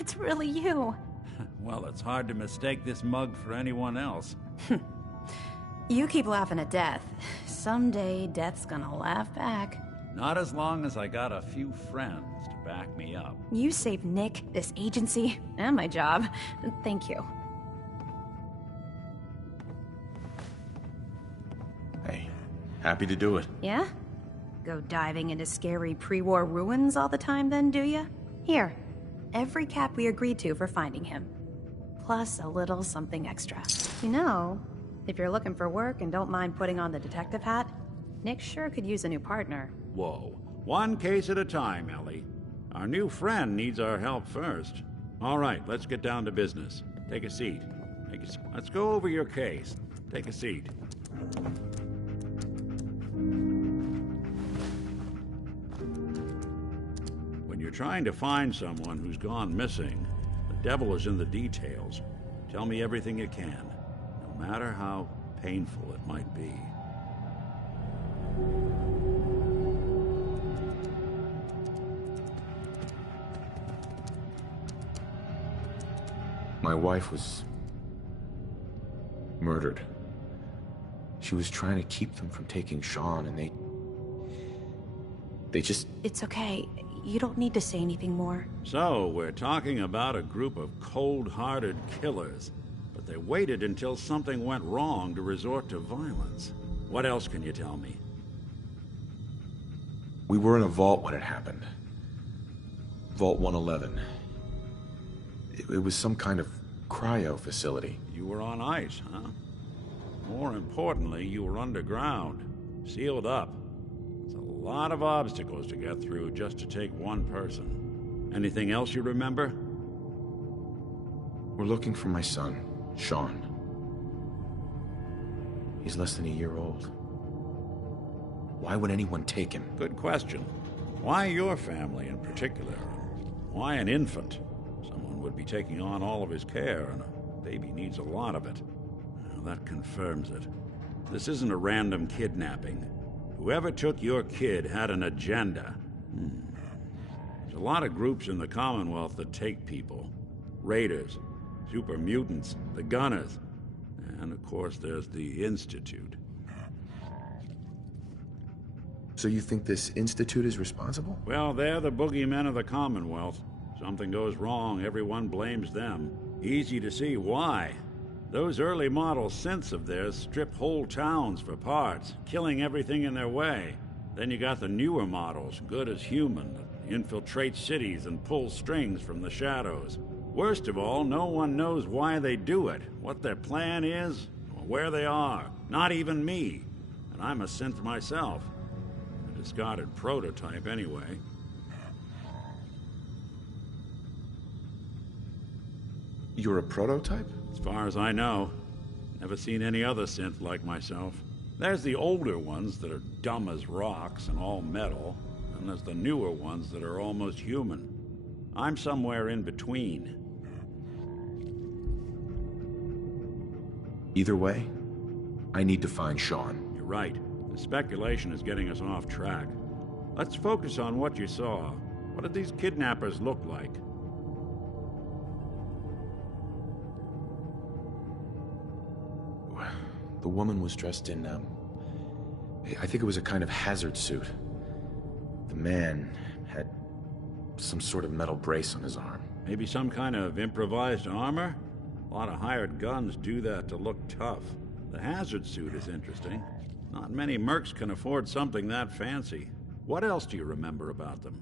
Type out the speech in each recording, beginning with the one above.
It's really you. Well, it's hard to mistake this mug for anyone else. You keep laughing at death. Someday, death's gonna laugh back. Not as long as I got a few friends to back me up. You saved Nick, this agency, and my job. Thank you. Hey, happy to do it. Yeah? Go diving into scary pre-war ruins all the time then, do ya? Here, every cap we agreed to for finding him. Plus a little something extra. You know, if you're looking for work and don't mind putting on the detective hat, Nick sure could use a new partner. Whoa. One case at a time, Ellie. Our new friend needs our help first. All right, let's get down to business. Take a seat. Let's go over your case. Take a seat. When you're trying to find someone who's gone missing, the devil is in the details. Tell me everything you can, no matter how painful it might be. My wife was murdered. She was trying to keep them from taking Sean, and they just... It's okay. You don't need to say anything more. So, we're talking about a group of cold-hearted killers, but they waited until something went wrong to resort to violence. What else can you tell me? We were in a vault when it happened. Vault 111. It was some kind of cryo facility. You were on ice, huh? More importantly, you were underground, sealed up. It's a lot of obstacles to get through just to take one person. Anything else you remember? We're looking for my son, Sean. He's less than a year old. Why would anyone take him? Good question. Why your family in particular? Why an infant? Someone would be taking on all of his care, and a baby needs a lot of it. Well, that confirms it. This isn't a random kidnapping. Whoever took your kid had an agenda. There's a lot of groups in the Commonwealth that take people. Raiders, super mutants, the Gunners, and of course there's the Institute. So you think this Institute is responsible? Well, they're the boogeymen of the Commonwealth. Something goes wrong, everyone blames them. Easy to see why. Those early model synths of theirs strip whole towns for parts, killing everything in their way. Then you got the newer models, good as human, that infiltrate cities and pull strings from the shadows. Worst of all, no one knows why they do it, what their plan is, or where they are. Not even me. And I'm a synth myself. A discarded prototype anyway. You're a prototype? As far as I know. Never seen any other synth like myself. There's the older ones that are dumb as rocks and all metal, and there's the newer ones that are almost human. I'm somewhere in between. Either way, I need to find Sean. You're right. The speculation is getting us off track. Let's focus on what you saw. What did these kidnappers look like? The woman was dressed in, I think it was a kind of hazard suit. The man had some sort of metal brace on his arm. Maybe some kind of improvised armor? A lot of hired guns do that to look tough. The hazard suit is interesting. Not many mercs can afford something that fancy. What else do you remember about them?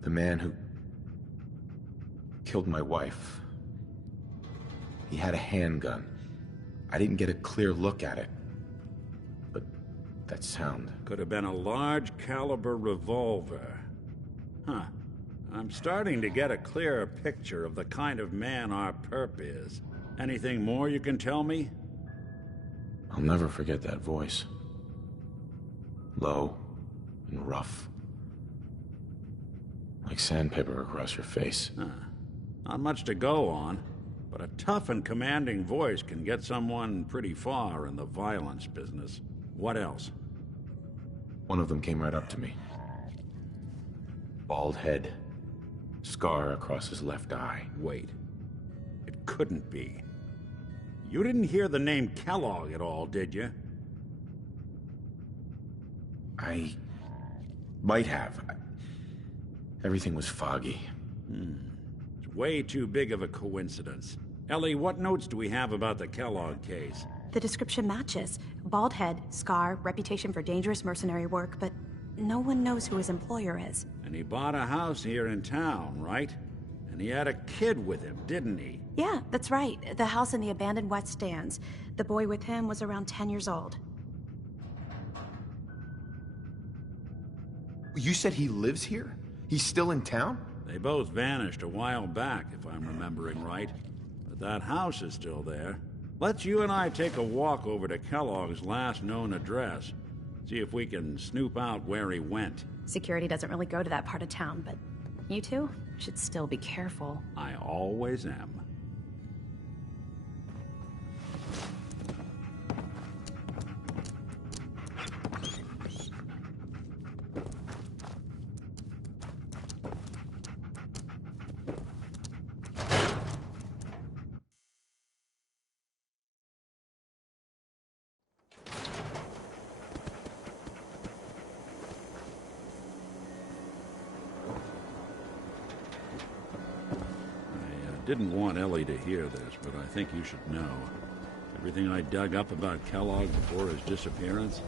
The man who killed my wife. He had a handgun. I didn't get a clear look at it. But that sound... Could have been a large caliber revolver. Huh. I'm starting to get a clearer picture of the kind of man our perp is. Anything more you can tell me? I'll never forget that voice. Low and rough. Like sandpaper across your face. Not much to go on, but a tough and commanding voice can get someone pretty far in the violence business. What else? One of them came right up to me. Bald head. Scar across his left eye. Wait. It couldn't be. You didn't hear the name Kellogg at all, did you? I might have. Everything was foggy. It's way too big of a coincidence. Ellie, what notes do we have about the Kellogg case? The description matches. Bald head, scar, reputation for dangerous mercenary work, but no one knows who his employer is. And he bought a house here in town, right? And he had a kid with him, didn't he? Yeah, that's right. The house in the abandoned West Stands. The boy with him was around 10 years old. You said he lives here? He's still in town? They both vanished a while back, if I'm remembering right. But that house is still there. Let's you and I take a walk over to Kellogg's last known address. See if we can snoop out where he went. Security doesn't really go to that part of town, but you two should still be careful. I always am. Didn't want Ellie to hear this, but I think you should know. Everything I dug up about Kellogg before his disappearance?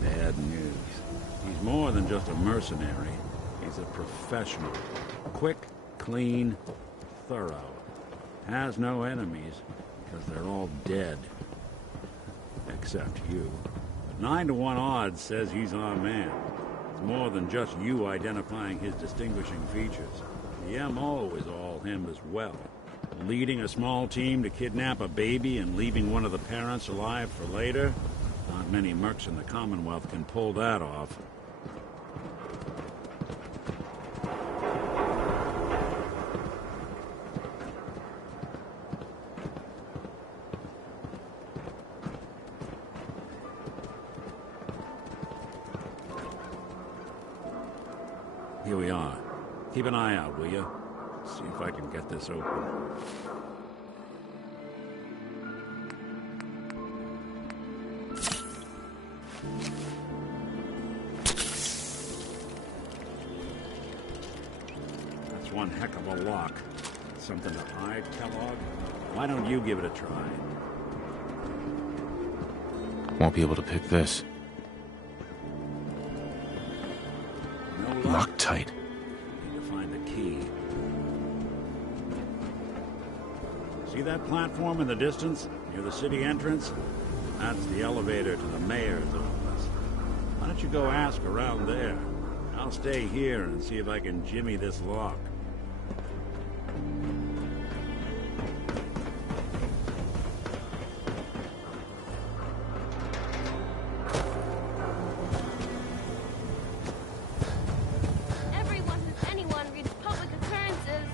Bad news. He's more than just a mercenary. He's a professional. Quick, clean, thorough. Has no enemies, because they're all dead. Except you. 9 to 1 odds says he's our man. It's more than just you identifying his distinguishing features. The MO is all him as well. Leading a small team to kidnap a baby and leaving one of the parents alive for later? Not many mercs in the Commonwealth can pull that off. Here we are. Keep an eye out, will you? See if I can get this open. That's one heck of a lock. Something to hide, Kellogg? Why don't you give it a try? Won't be able to pick this. No luck? Locked tight. Need to find the key. See that platform in the distance, near the city entrance? That's the elevator to the mayor's office. Why don't you go ask around there? I'll stay here and see if I can jimmy this lock. Everyone who's anyone reads public occurrences.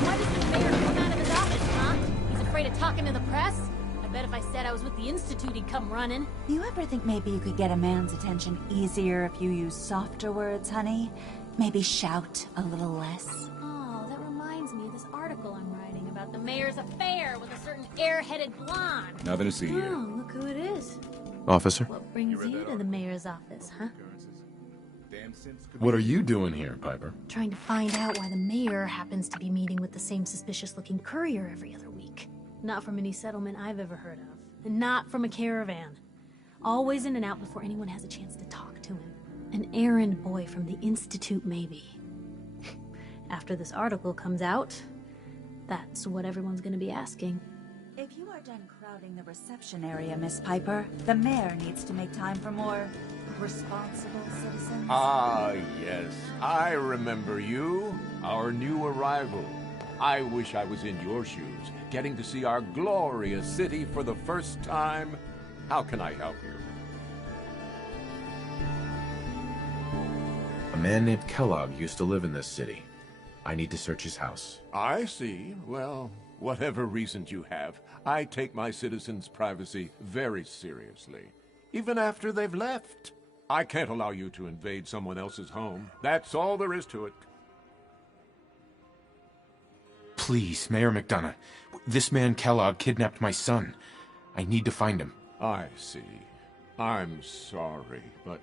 Why does the mayor come out of his office, huh? He's afraid of talking to the press? I bet if I said I was with the Institute, he'd come running. You ever think maybe you could get a man's attention easier if you use softer words, honey? Maybe shout a little less? Oh, that reminds me of this article I'm writing about the mayor's affair with a certain air-headed blonde. Nothing to see here. Oh, look who it is. Officer? What brings you to the mayor's office, huh? What are you doing here, Piper? Trying to find out why the mayor happens to be meeting with the same suspicious-looking courier every other week. Not from any settlement I've ever heard of. And not from a caravan. Always in and out before anyone has a chance to talk to him. An errand boy from the Institute, maybe. After this article comes out, that's what everyone's gonna be asking. If you are done crowding the reception area, Miss Piper, the mayor needs to make time for more responsible citizens. Ah, yes. I remember you, our new arrival. I wish I was in your shoes, getting to see our glorious city for the first time. How can I help you? A man named Kellogg used to live in this city. I need to search his house. I see. Well, whatever reasons you have, I take my citizens' privacy very seriously. Even after they've left. I can't allow you to invade someone else's home. That's all there is to it. Please, Mayor McDonough. This man Kellogg kidnapped my son. I need to find him. I see. I'm sorry, but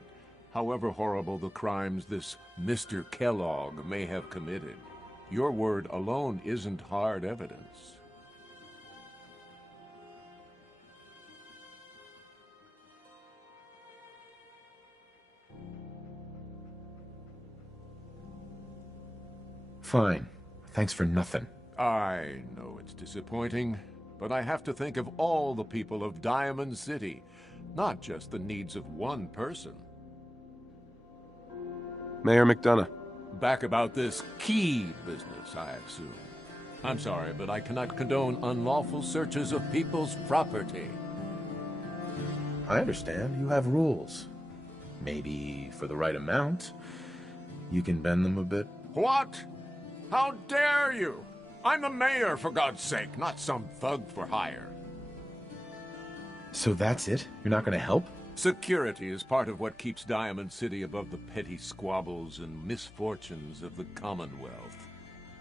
however horrible the crimes this Mr. Kellogg may have committed, your word alone isn't hard evidence. Fine. Thanks for nothing. I know it's disappointing, but I have to think of all the people of Diamond City, not just the needs of one person. Mayor McDonough. Back about this key business, I assume. I'm sorry, but I cannot condone unlawful searches of people's property. I understand. You have rules. Maybe for the right amount, you can bend them a bit. What? How dare you? I'm the mayor, for God's sake, not some thug for hire. So that's it? You're not going to help? Security is part of what keeps Diamond City above the petty squabbles and misfortunes of the Commonwealth.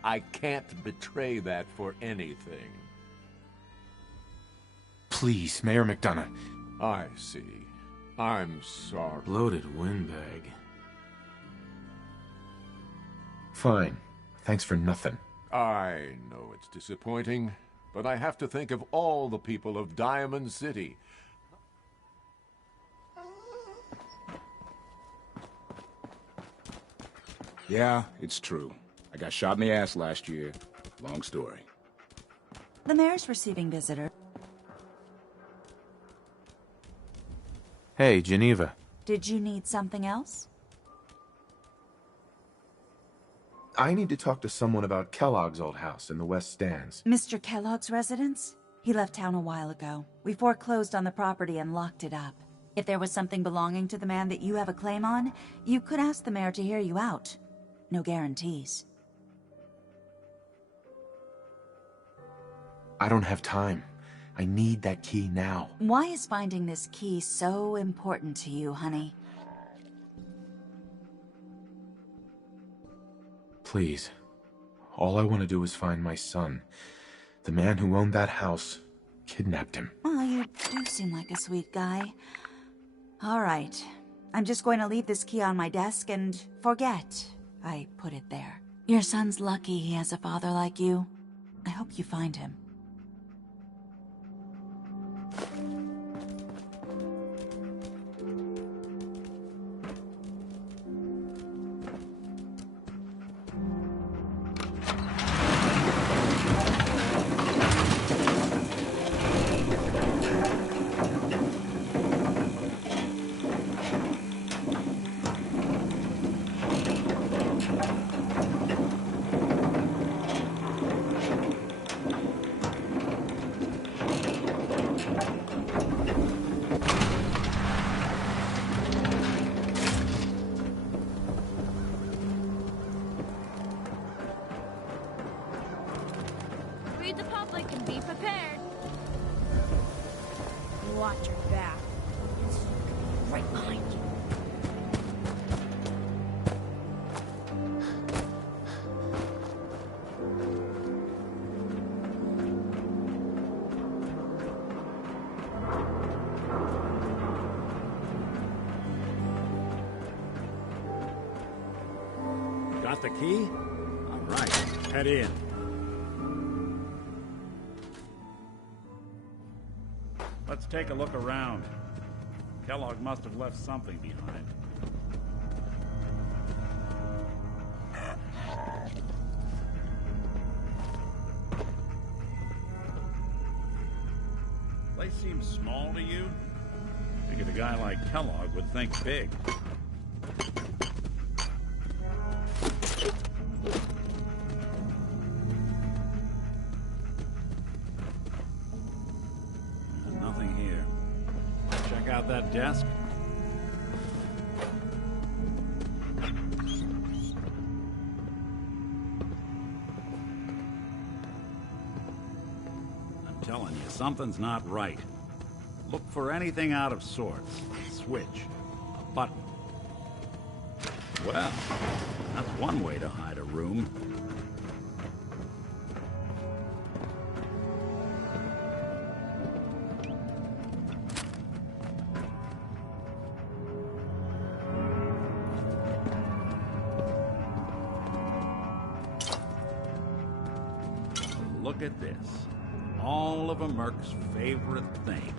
I can't betray that for anything. Please, Mayor McDonough. I see. I'm sorry. Bloated windbag. Fine. Thanks for nothing. I know it's disappointing, but I have to think of all the people of Diamond City. Yeah, it's true. I got shot in the ass last year. Long story. The mayor's receiving visitors. Hey, Geneva. Did you need something else? I need to talk to someone about Kellogg's old house in the West Stands. Mr. Kellogg's residence? He left town a while ago. We foreclosed on the property and locked it up. If there was something belonging to the man that you have a claim on, you could ask the mayor to hear you out. No guarantees. I don't have time. I need that key now. Why is finding this key so important to you, honey? Please. All I want to do is find my son. The man who owned that house kidnapped him. Well, you do seem like a sweet guy. All right. I'm just going to leave this key on my desk and forget I put it there. Your son's lucky he has a father like you. I hope you find him. Read the public and be prepared. Watch your back. Right behind you. Got the key? All right, head in. Let's take a look around. Kellogg must have left something behind. Place seems small to you? Figured a guy like Kellogg would think big. Nothing here. Check out that desk. I'm telling you, something's not right. Look for anything out of sorts. A switch. A button. Well, that's one way to hide a room. Look at this. All of a Merc's favorite things.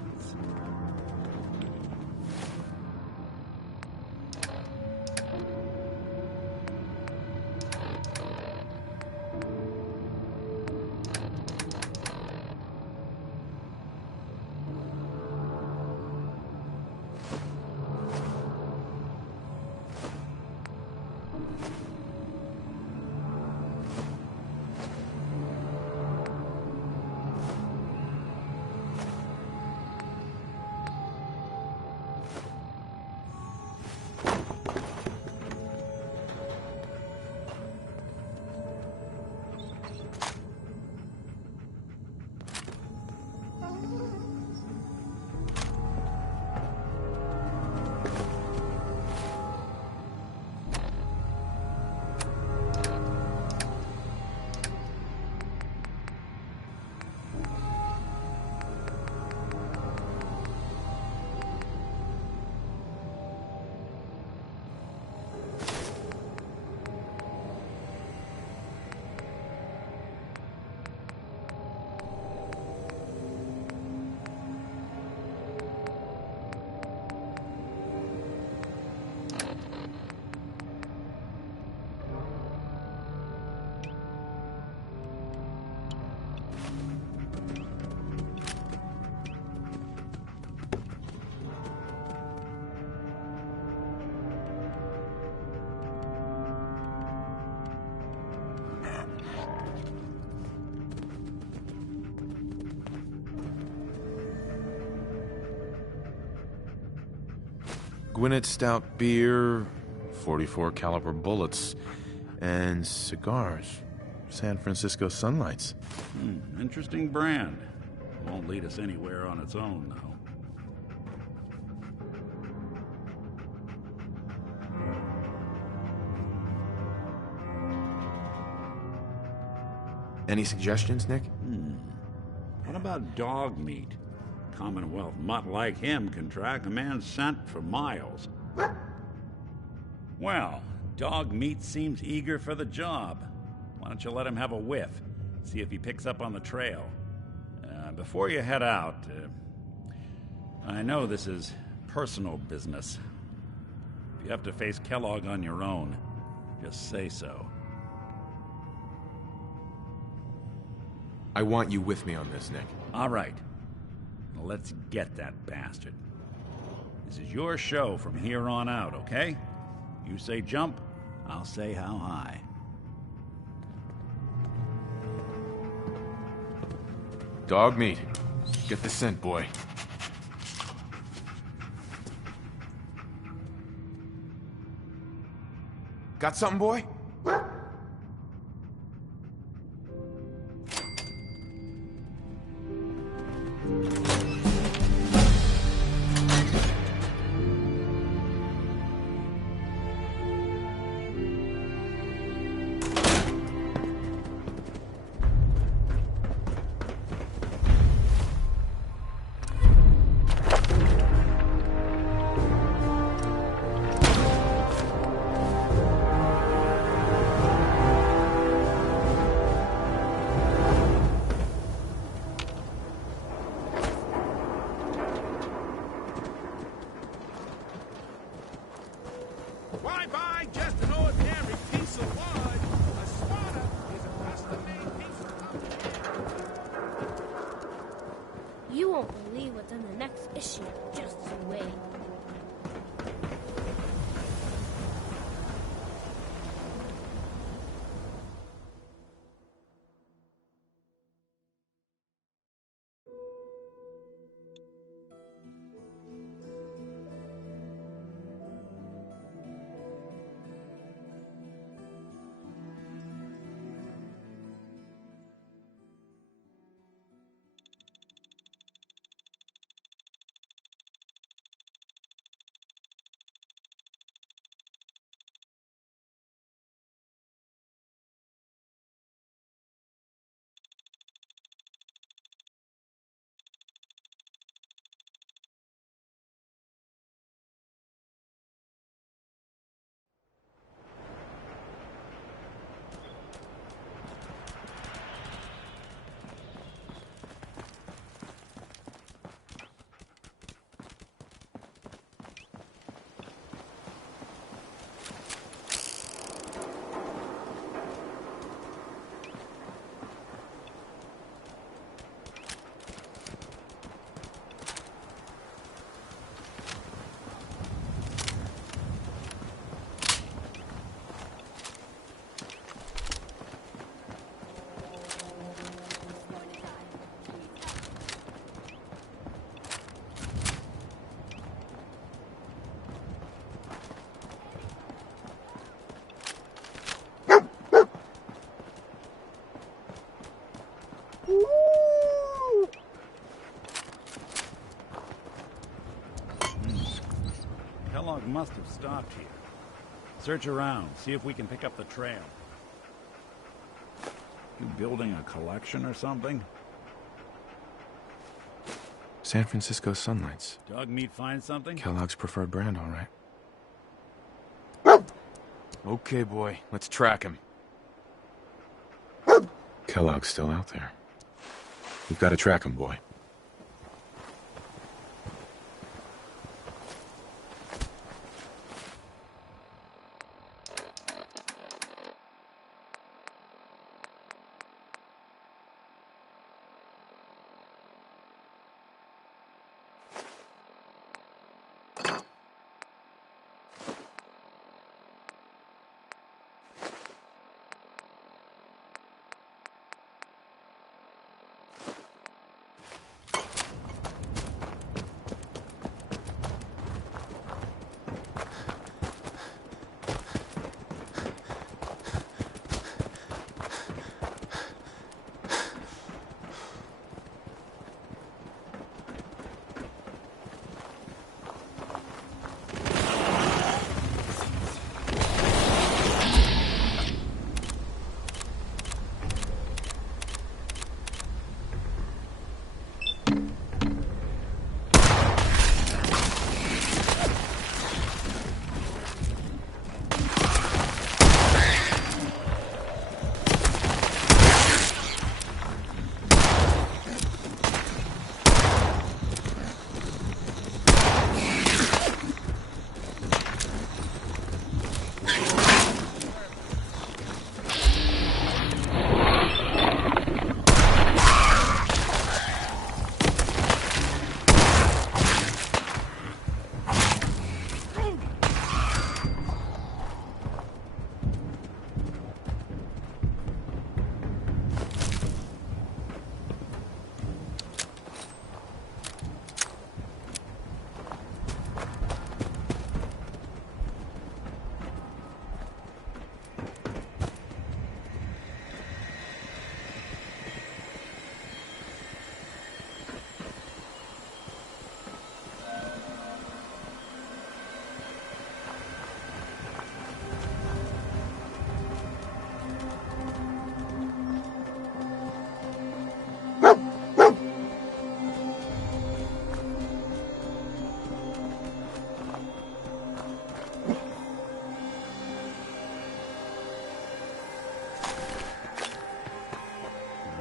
Gwinnett Stout beer, 44 caliber bullets, and cigars. San Francisco Sunlights. Interesting brand. Won't lead us anywhere on its own, though. Any suggestions, Nick? What about dog meat? Commonwealth mutt like him can track a man's scent for miles. Well, dog meat seems eager for the job. Why don't you let him have a whiff? See if he picks up on the trail. Before you head out, I know this is personal business. If you have to face Kellogg on your own, just say so. I want you with me on this, Nick. All right. Let's get that bastard. This is your show from here on out, okay? You say jump, I'll say how high. Dog meat. Get the scent, boy. Got something, boy? then the next issue just you wait. Kellogg must have stopped here. Search around, see if we can pick up the trail. You building a collection or something? San Francisco Sunlights. Dog meat find something? Kellogg's preferred brand, all right. Okay, boy, let's track him. Kellogg's still out there. We've got to track him, boy.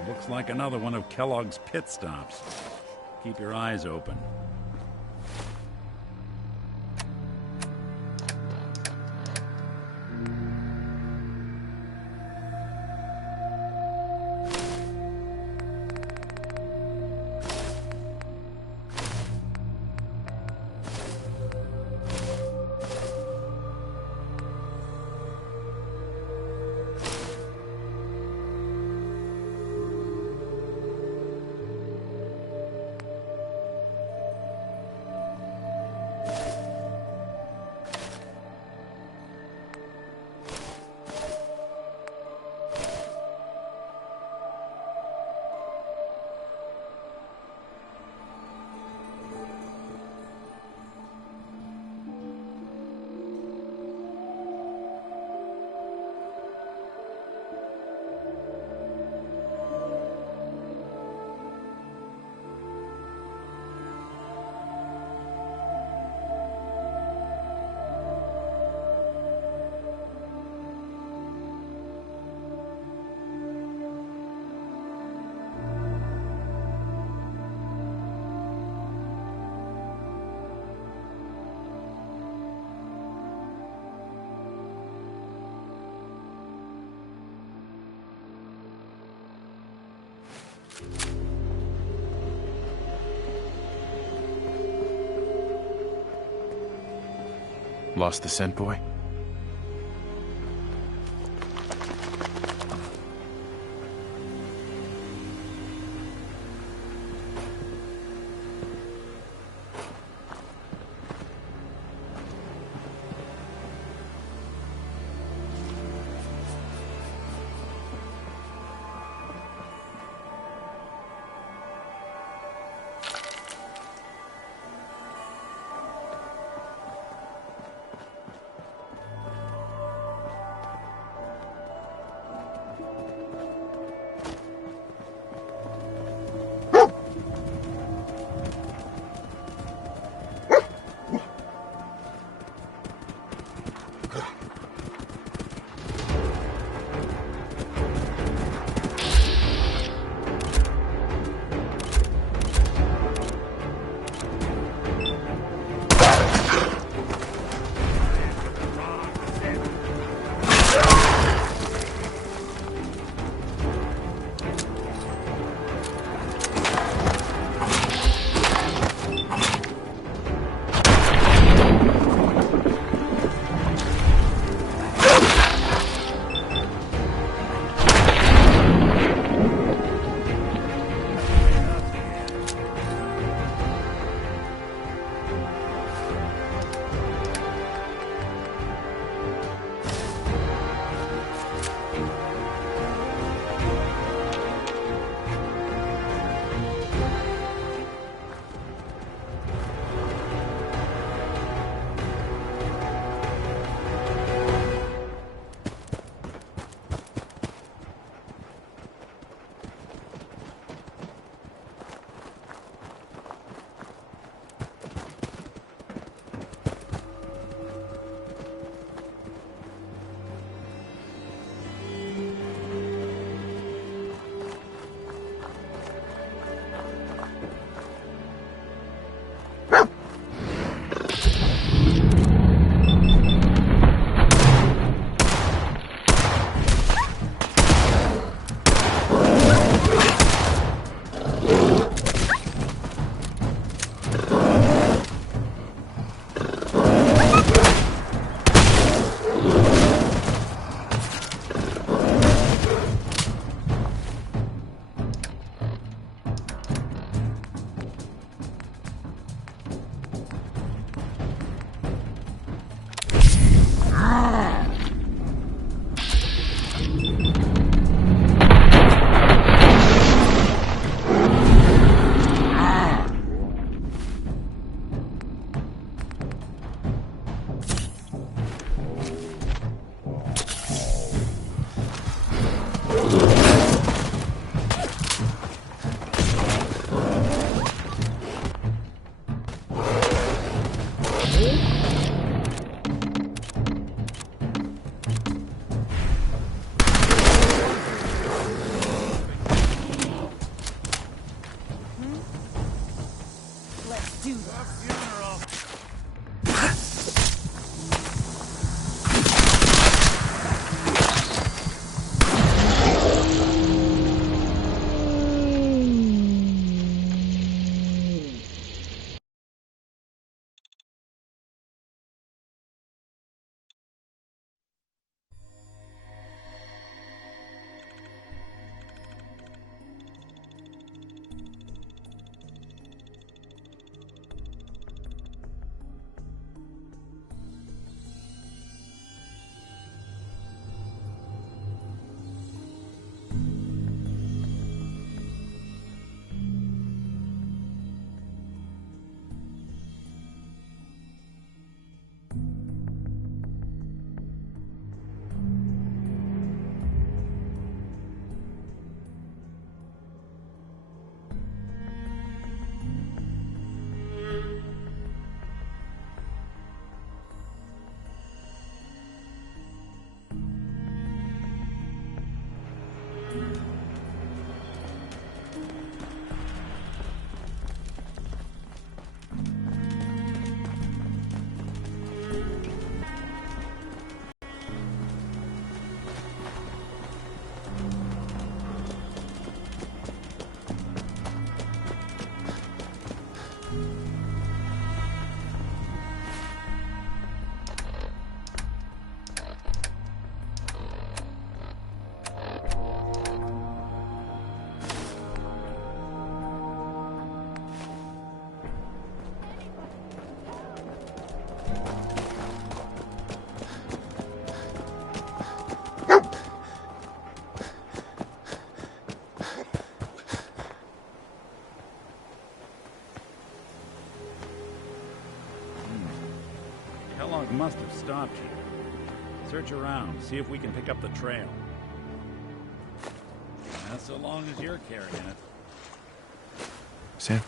Looks like another one of Kellogg's pit stops. Keep your eyes open. Lost the scent, boy? Kellogg must have stopped here. Search around, see if we can pick up the trail. That's so long as you're carrying it. Sam?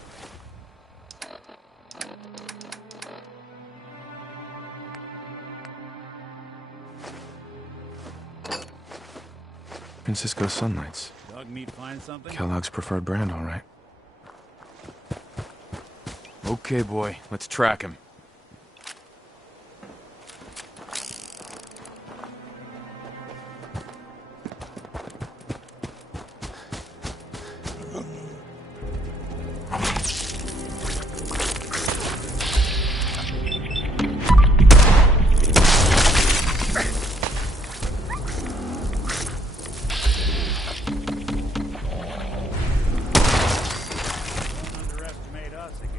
Francisco Sunlights. Dog meat find something? Kellogg's preferred brand, all right. Okay, boy, let's track him. Don't underestimate us again.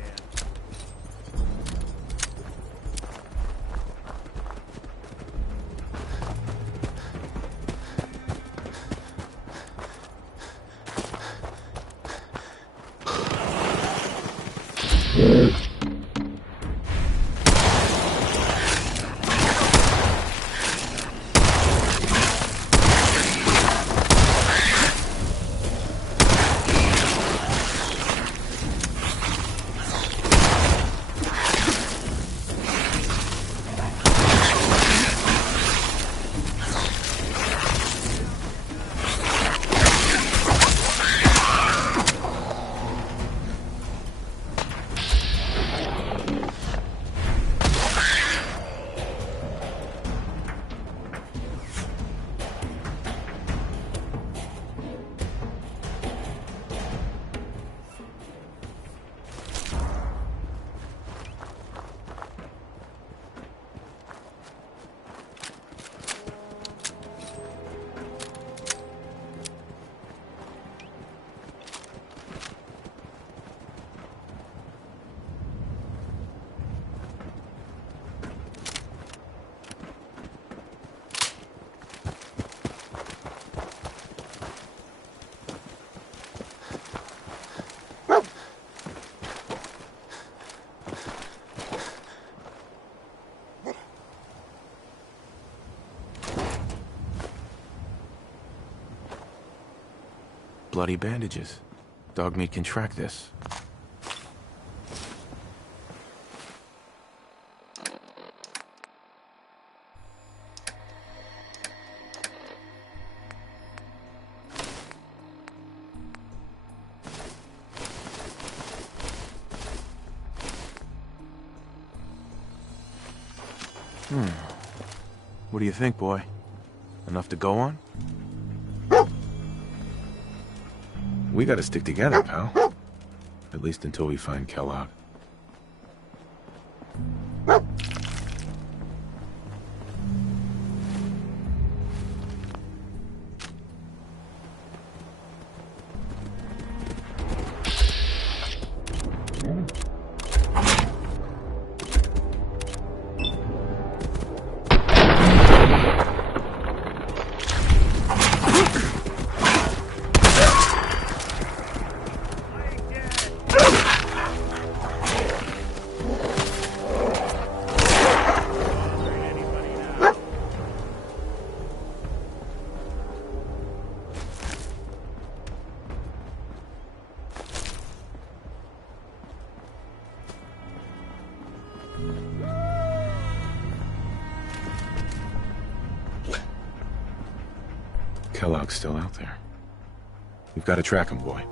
Bloody bandages. Dogmeat can track this. What do you think, boy? Enough to go on? We gotta stick together, pal. At least until we find Kellogg. Kellogg's still out there. We've got to track him, boy.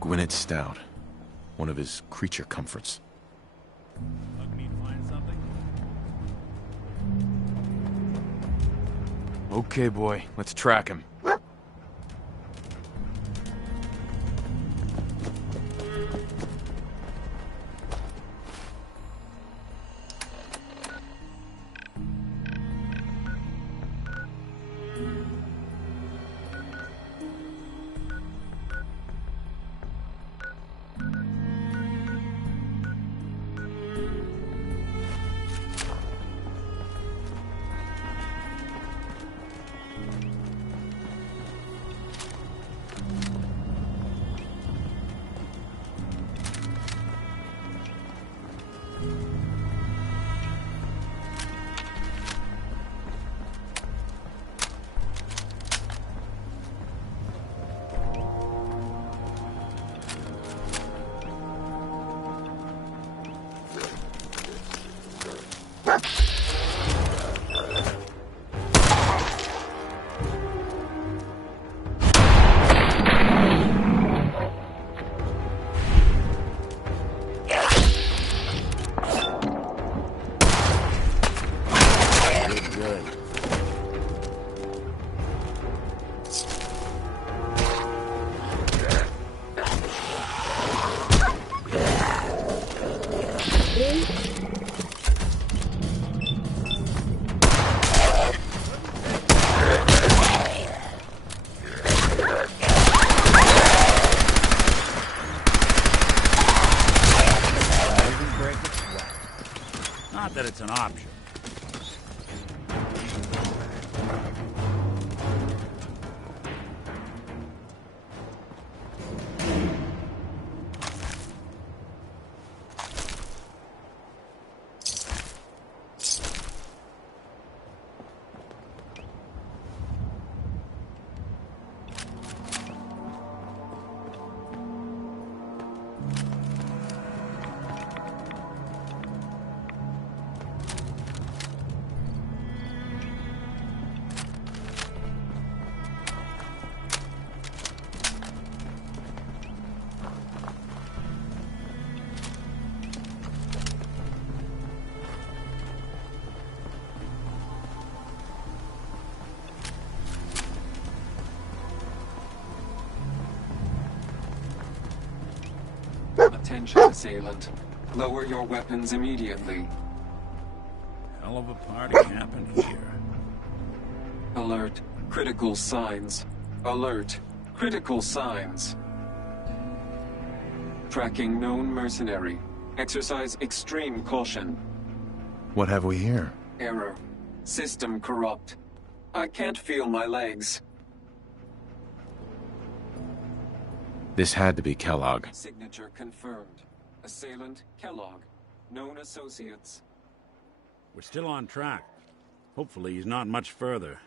Gwyneth Stout. One of his creature comforts. Bug me to find something? Okay, boy. Let's track him. Not that it's an option. Attention, assailant. Lower your weapons immediately. Hell of a party happened here. Alert. Critical signs. Alert. Critical signs. Tracking known mercenary. Exercise extreme caution. What have we here? Error. System corrupt. I can't feel my legs. This had to be Kellogg. Signature confirmed. Assailant Kellogg. Known associates. We're still on track. Hopefully he's not much further.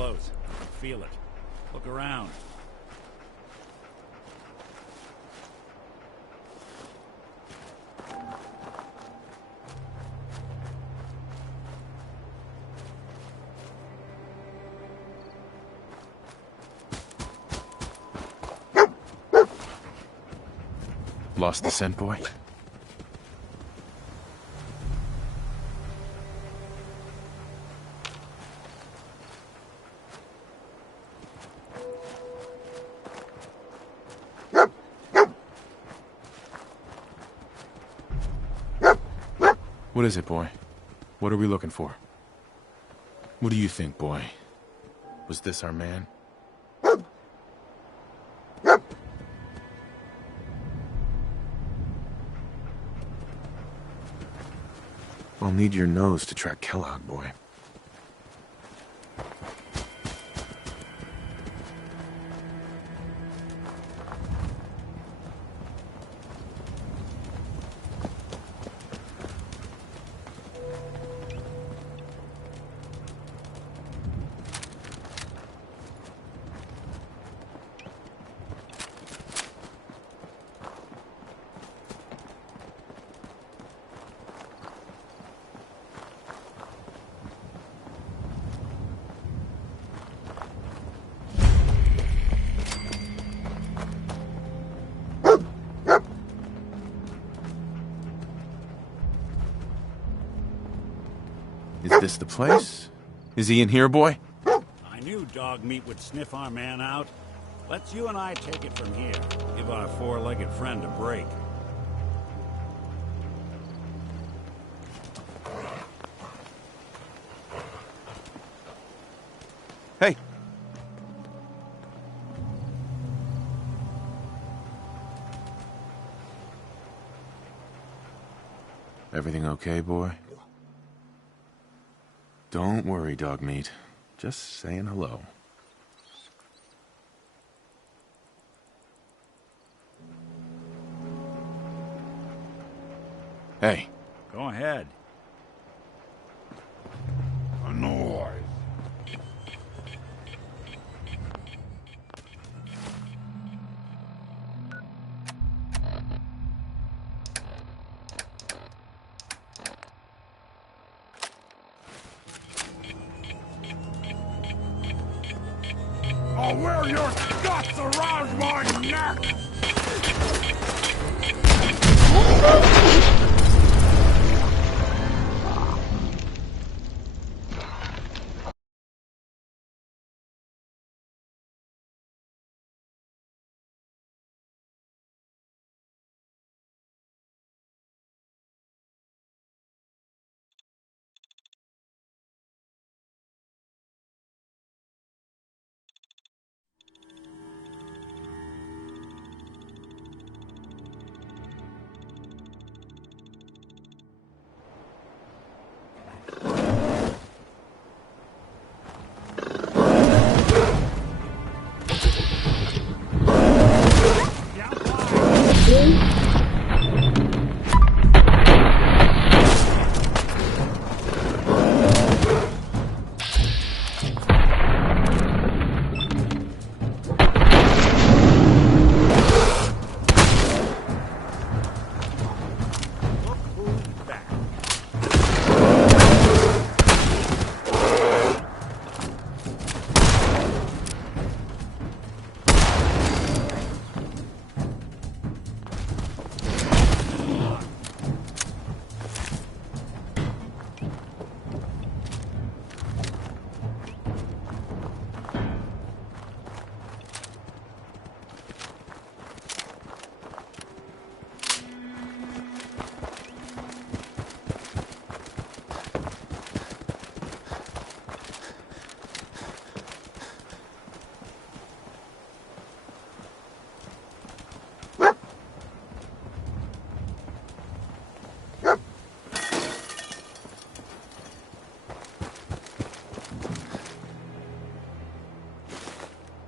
close. Feel it. Look around. Lost the scent, boy? What is it, boy? What are we looking for? What do you think, boy? Was this our man? I'll need your nose to track Kellogg, boy. Is this the place? Is he in here, boy? I knew dog meat would sniff our man out. Let's you and I take it from here. Give our four-legged friend a break. Hey! Everything okay, boy? Don't worry, dog meat. Just saying hello. Hey. Go ahead. A noise. I'll wear your guts around my neck!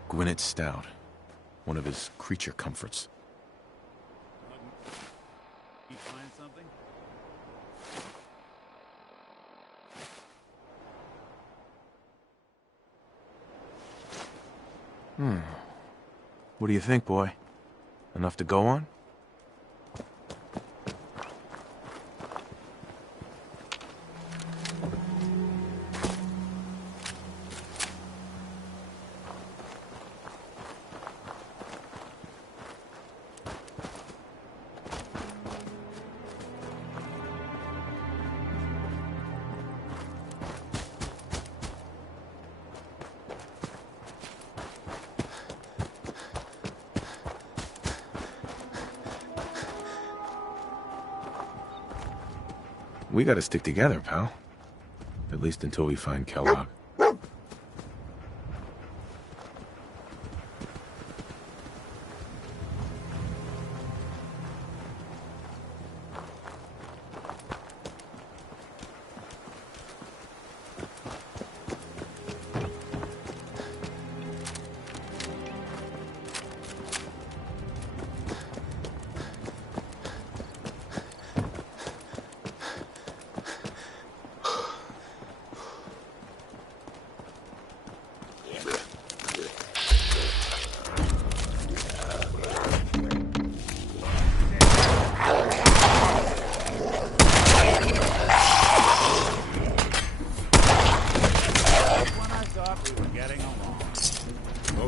Gwyneth Stout. One of his creature comforts. You find something? What do you think, boy? Enough to go on? We gotta stick together, pal. At least until we find Kellogg.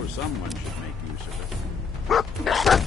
Someone should make use of it.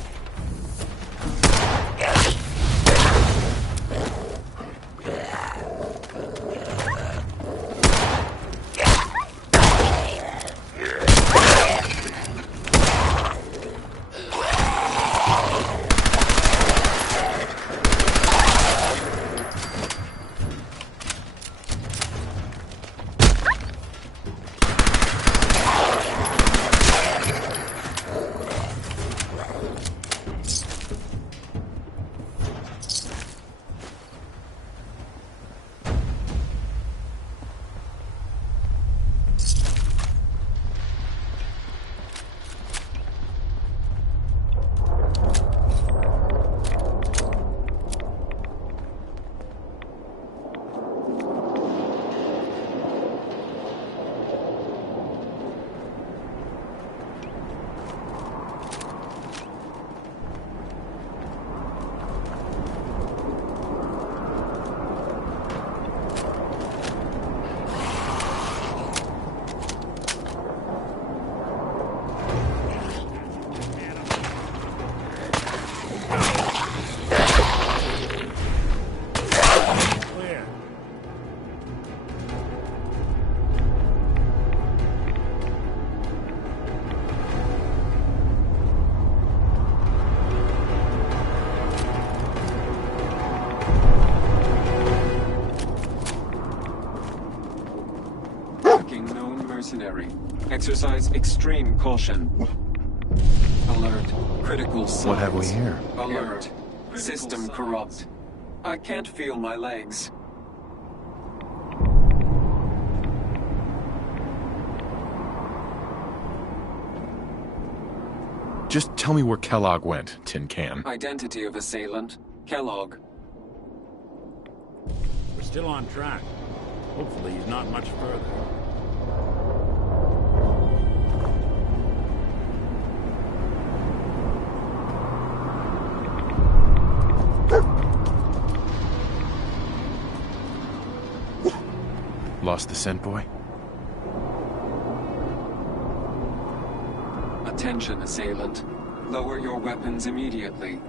Mercenary. Exercise extreme caution. Alert. Critical signs. What have we here? Alert. System corrupt. I can't feel my legs. Just tell me where Kellogg went, Tin Can. Identity of assailant. Kellogg. We're still on track. Hopefully he's not much further. Lost the scent, boy? Attention, assailant. Lower your weapons immediately.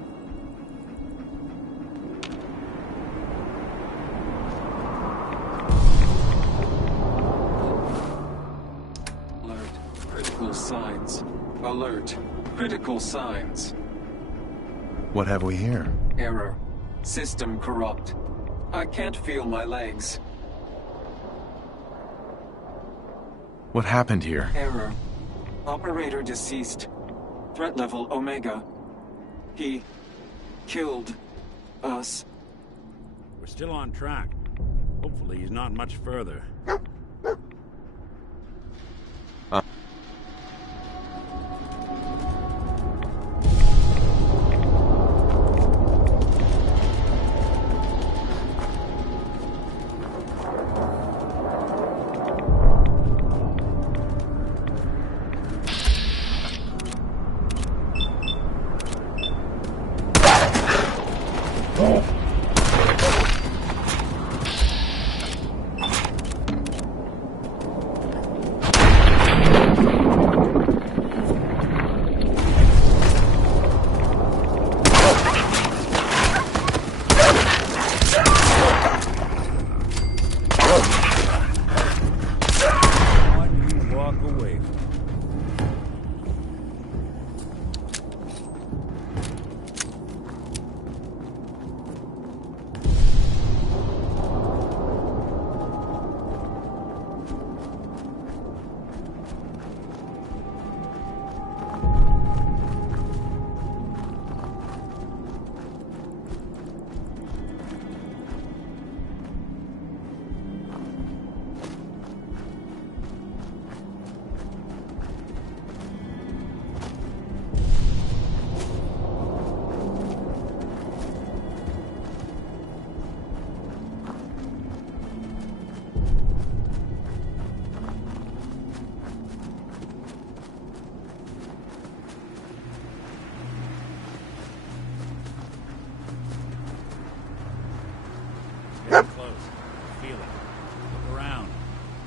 Alert. Critical signs. Alert. Critical signs. What have we here? Error. System corrupt. I can't feel my legs. What happened here? Error. Operator deceased. Threat level Omega. He killed us. We're still on track. Hopefully he's not much further.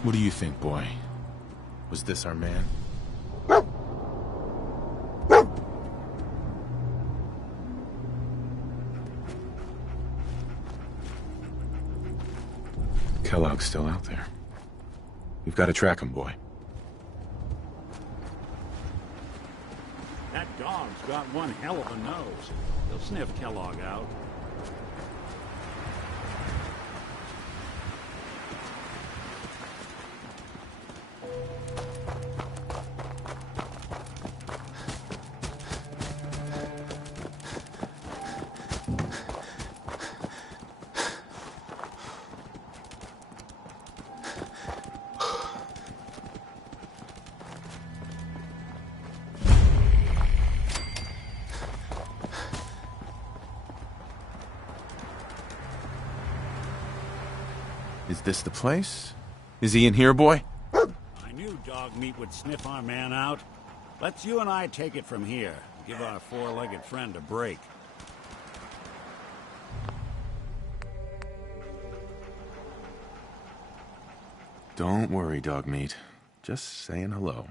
What do you think, boy? Was this our man? Kellogg's still out there. We've got to track him, boy. That dog's got one hell of a nose. He'll sniff Kellogg out. Is this the place? Is he in here, boy? I knew dog meat would sniff our man out. Let's you and I take it from here. Give our four-legged friend a break. Don't worry, dog meat. Just saying hello.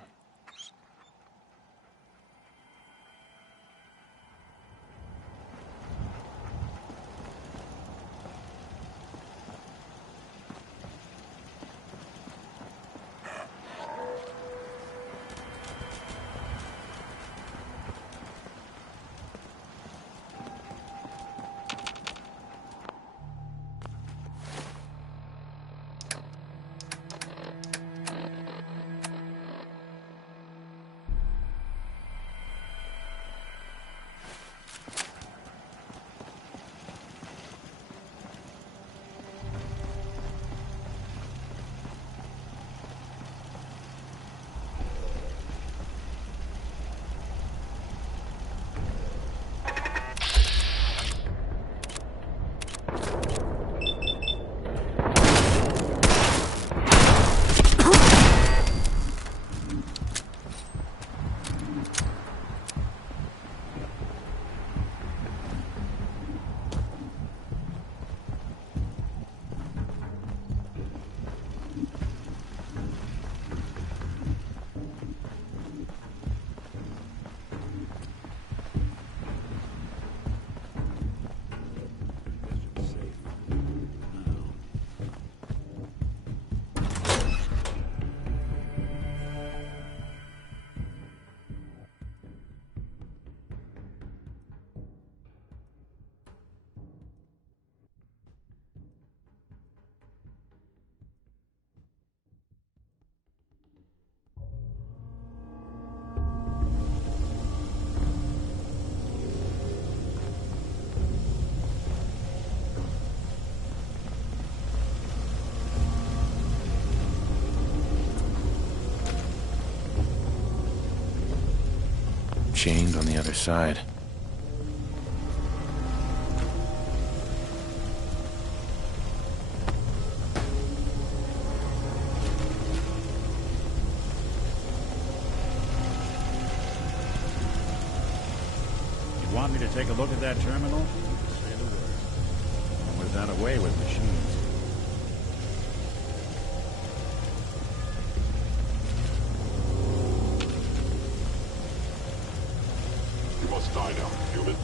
Chained on the other side. You want me to take a look at that terminal? Say the word. was out of way with machines. You must die now, human.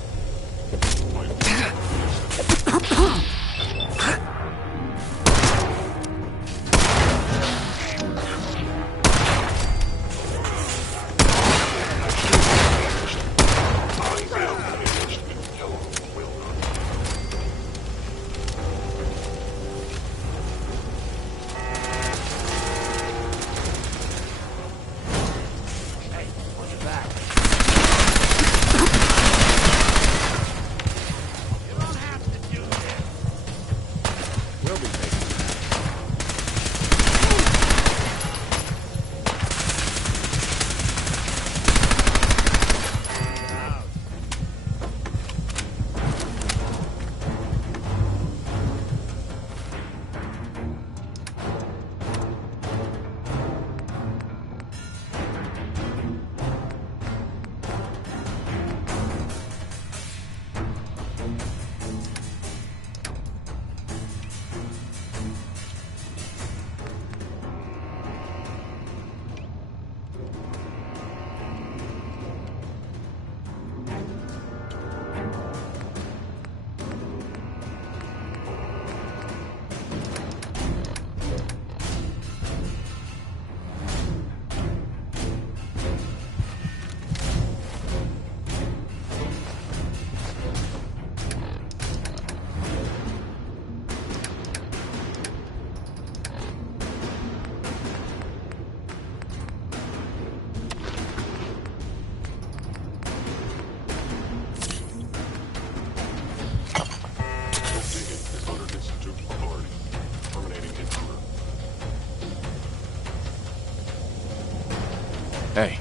Hey.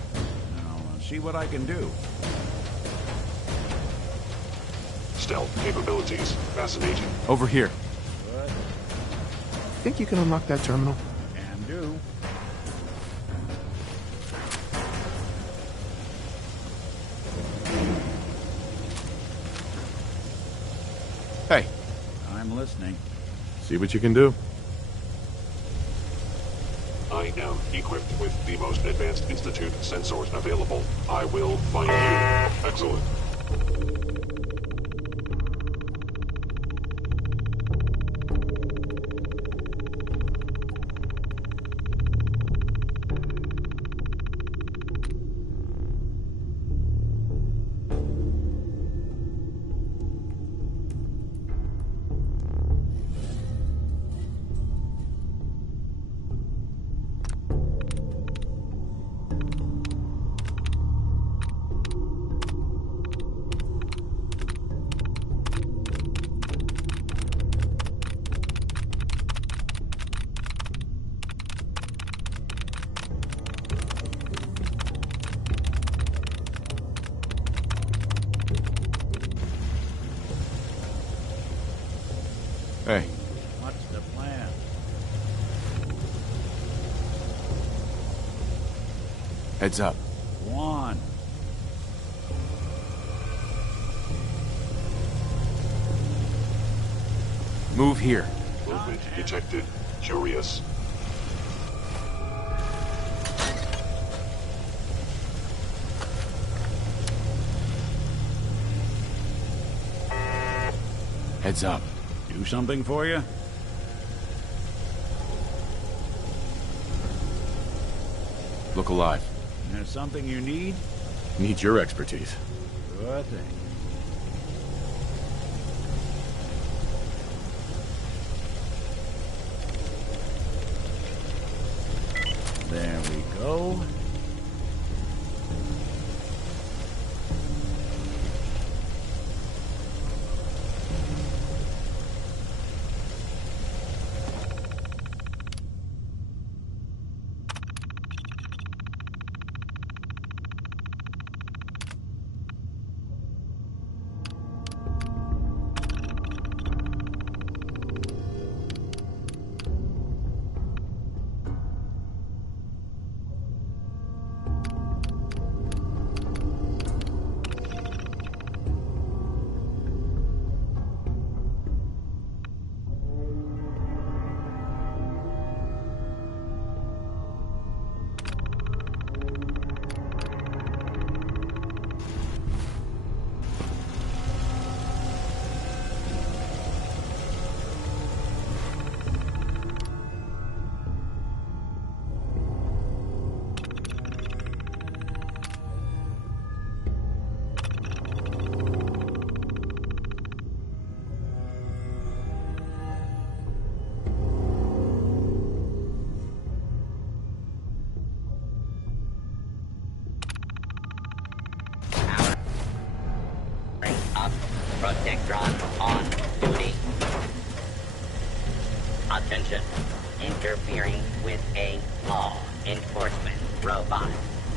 I'll see what I can do. Stealth capabilities. Fascinating. Over here. What? Think you can unlock that terminal? Can do. Hey. I'm listening. See what you can do. I am equipped with the most advanced Institute sensors available. I will find you. Excellent. Hey. What's the plan? Heads up. One. Move here. Movement detected. Curious. Heads up. Do something for you? Look alive. There's something you need? Need your expertise. Sure thing. There we go.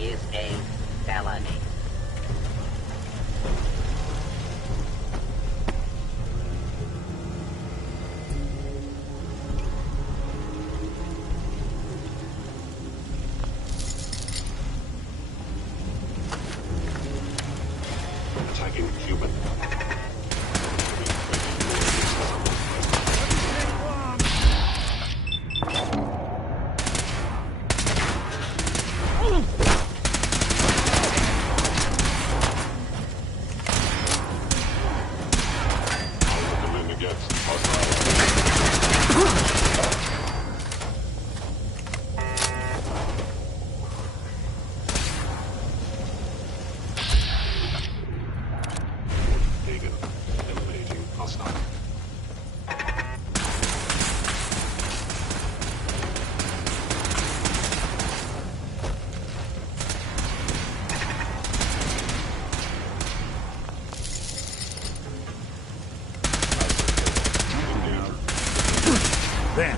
is a felony. Attacking human. Hagen. Eliminating hostile. Then.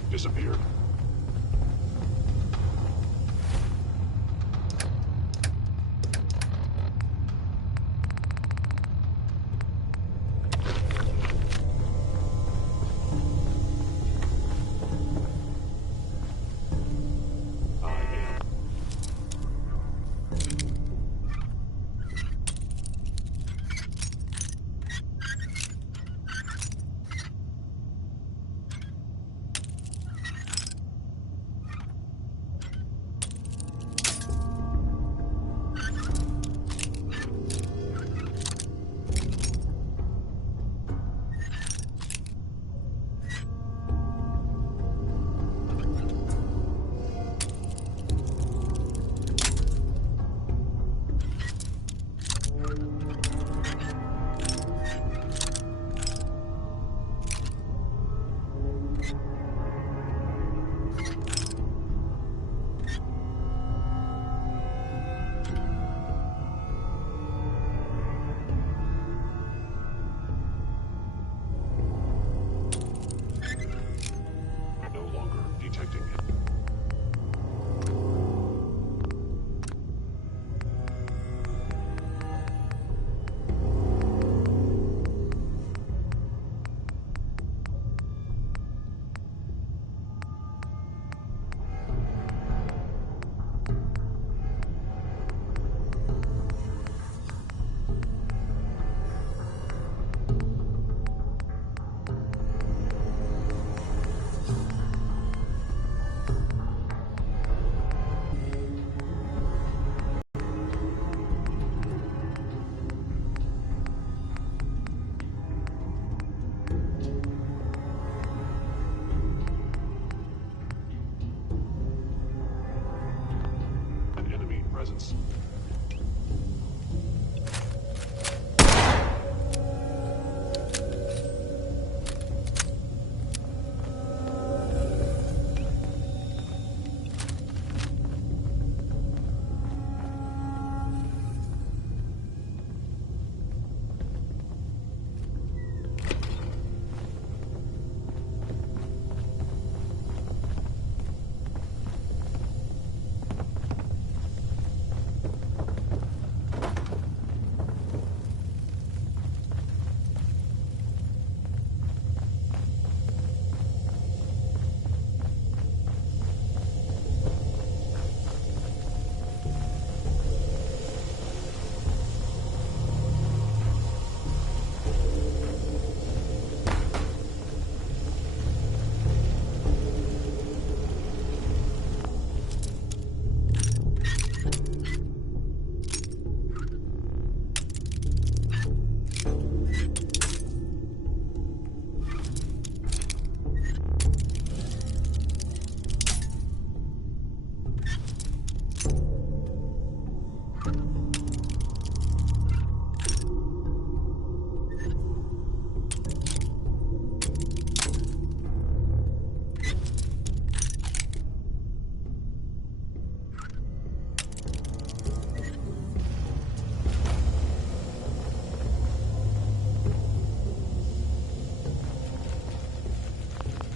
has disappeared. Presence.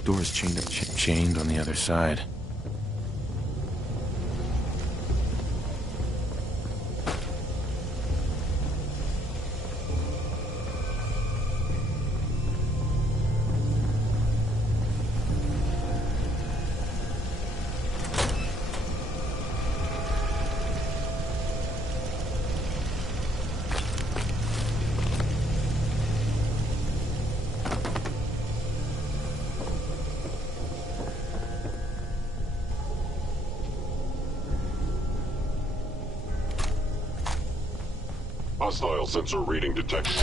Door's chained on the other side. Hostile sensor reading detected.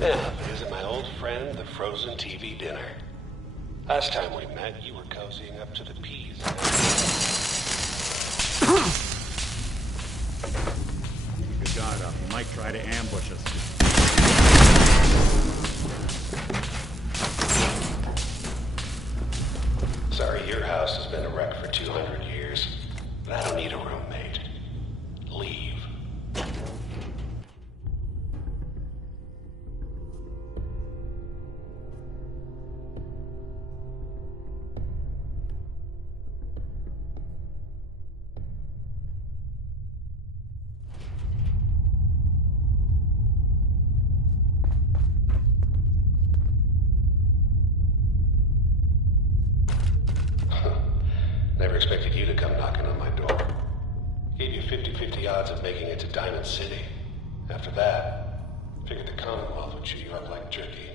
Yeah, visit my old friend, the frozen TV dinner. Last time we met, you were cozying up to the peas. Good God, he might try to ambush us. Sorry, your house has been a wreck for 200 years, but I don't need a roommate. Leave. Never expected you to come knocking on my door. Gave you 50-50 odds of making it to Diamond City. After that, figured the Commonwealth would chew you up like jerky.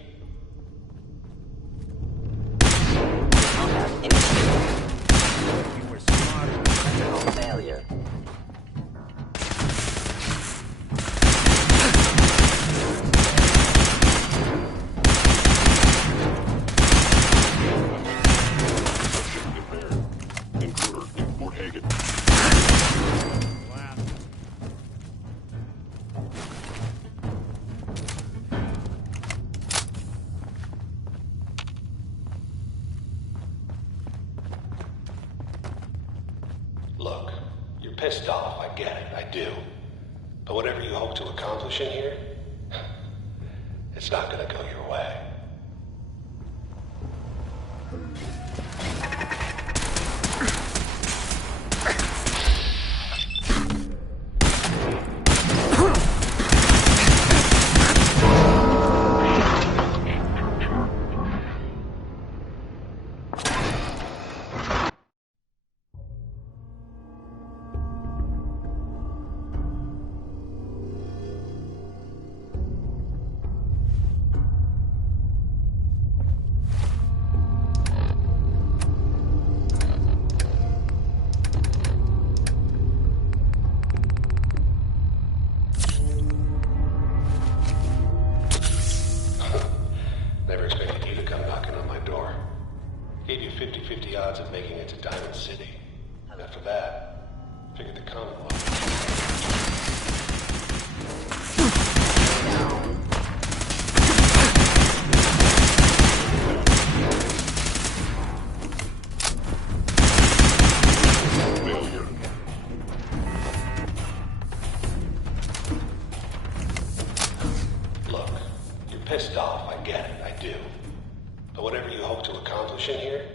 You were smart. Critical failure. Look, you're pissed off, I get it, I do. But whatever you hope to accomplish in here, it's not gonna go your way. Never expected you to come knocking on my door. Gave you 50-50 odds of making it to Diamond City. And after that, figured the Commonwealth. Look, you're pissed off, I get it, I do. But whatever you hope to accomplish in here,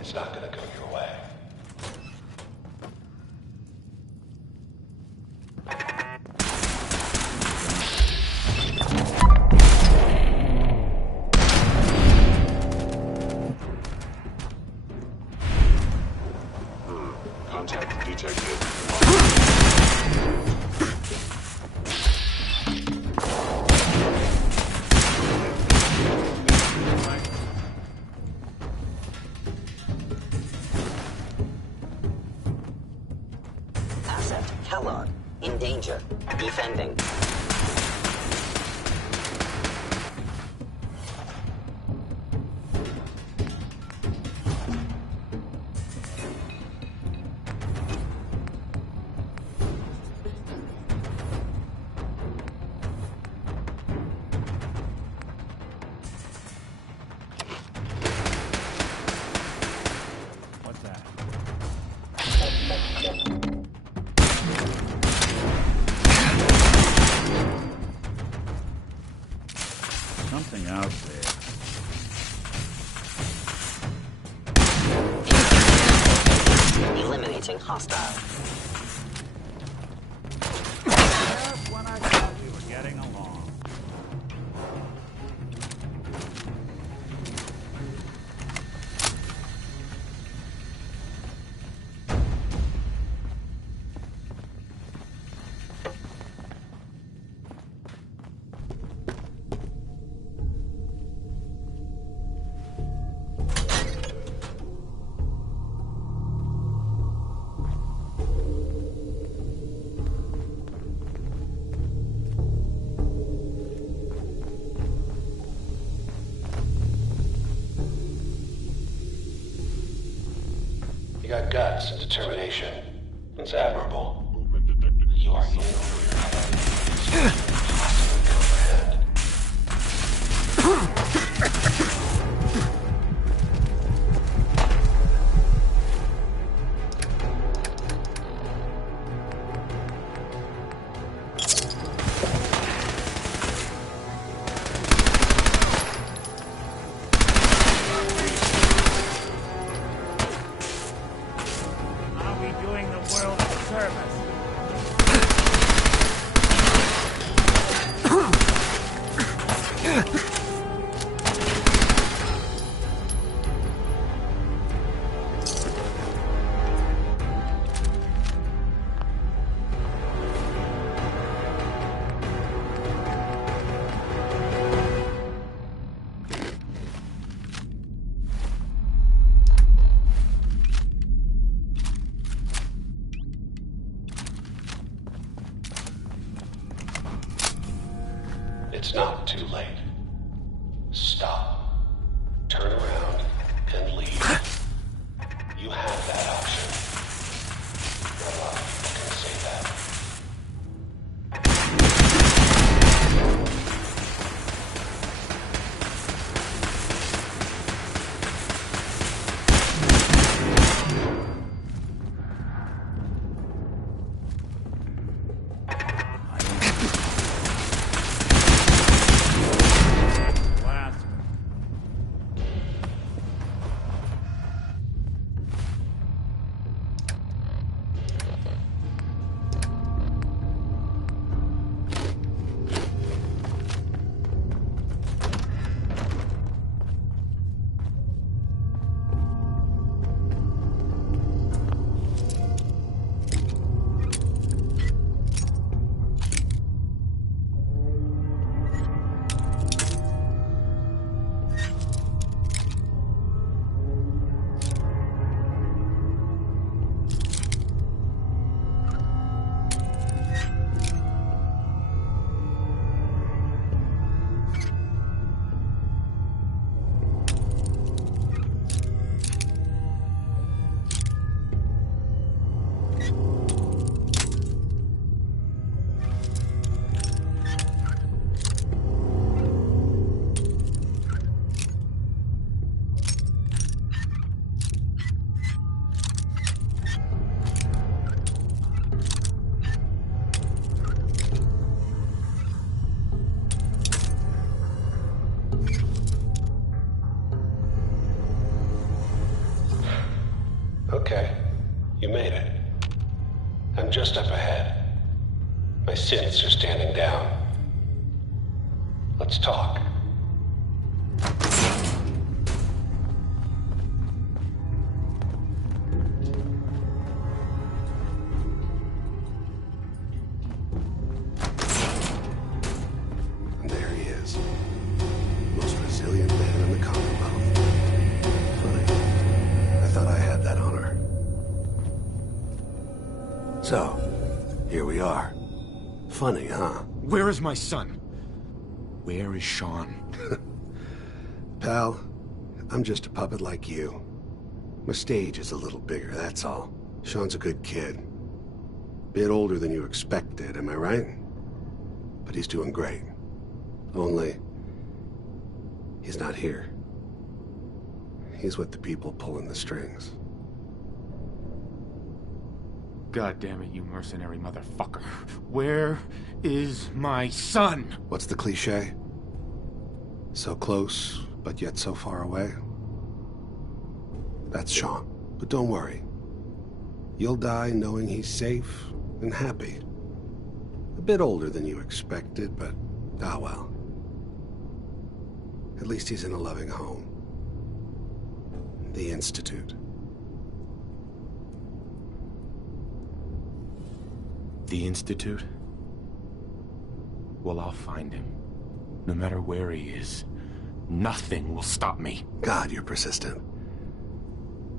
it's not gonna go your way. Contact detected. Asset, Kellogg. In danger. Defending. What's that? Something out there. Eliminating hostile. Just when I thought we were getting along. got guts and determination. It's admirable. You are in over your head. It's not too late. Stop. Turn around and leave. You have that option. Not a lot of people can say that. Okay, you made it. I'm just up ahead. My synths are standing down. Let's talk. And there he is. Most resilient man in the Commonwealth. Funny. I thought I had that honor. So, here we are. Funny, huh? Where is my son? Where is Sean? Pal, I'm just a puppet like you. My stage is a little bigger, that's all. Sean's a good kid. Bit older than you expected, am I right? But he's doing great. Only, he's not here. He's with the people pulling the strings. God damn it, you mercenary motherfucker. Where is my son? What's the cliche? So close, but yet so far away? That's Sean. But don't worry. You'll die knowing he's safe and happy. A bit older than you expected, but ah well. At least he's in a loving home. The Institute. The Institute? Well, I'll find him. No matter where he is. Nothing will stop me. God, you're persistent.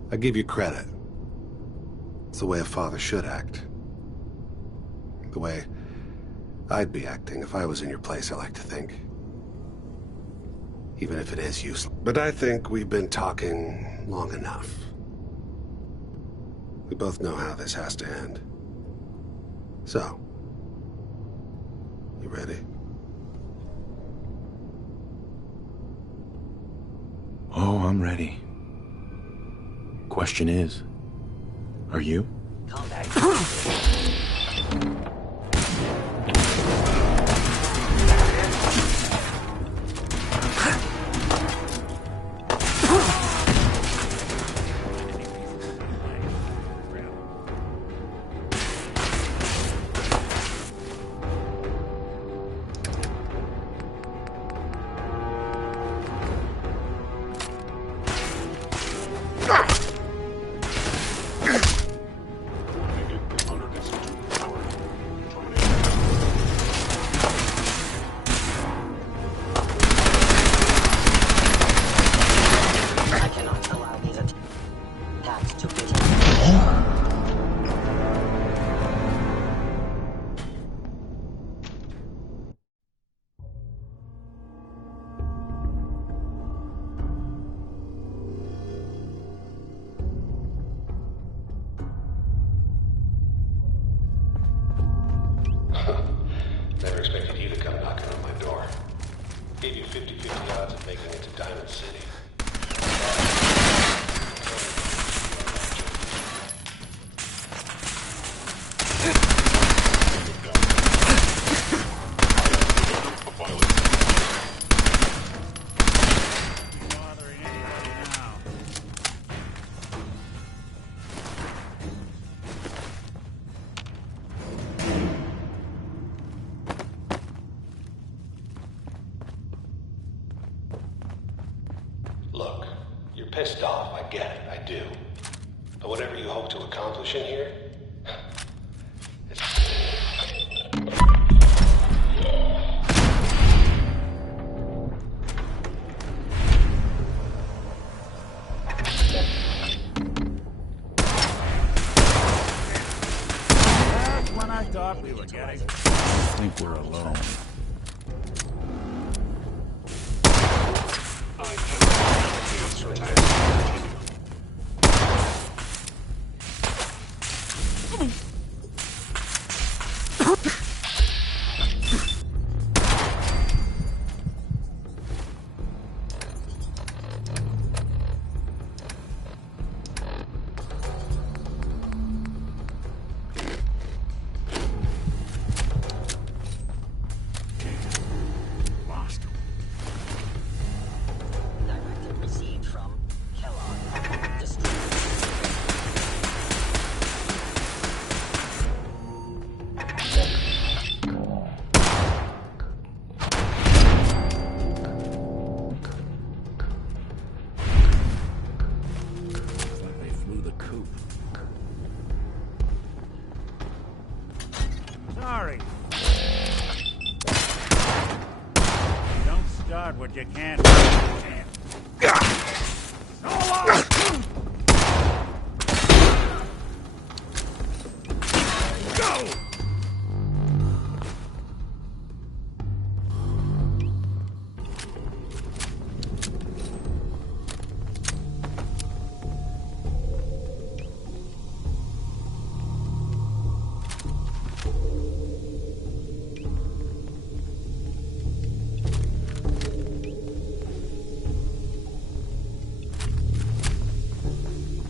I give you credit. It's the way a father should act. The way I'd be acting if I was in your place, I like to think. Even if it is useless. But I think we've been talking long enough. We both know how this has to end. So, you ready? Oh, I'm ready. Question is, are you? Never expected you to come knocking on my door. Gave you 50-50 odds of making it to Diamond City. Look, you're pissed off, I get it, I do. But whatever you hope to accomplish in here, it's... That's when I thought we were getting... I think we're alone. Directive received from Kellogg. They flew the coop. Sorry. Don't start what you can't. So long! Go!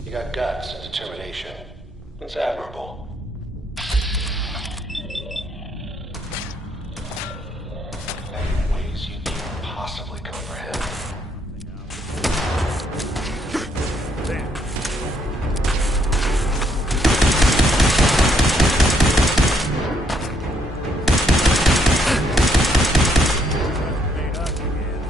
You got guts and determination. It's admirable. In ways you can't possibly comprehend. There. Made us again.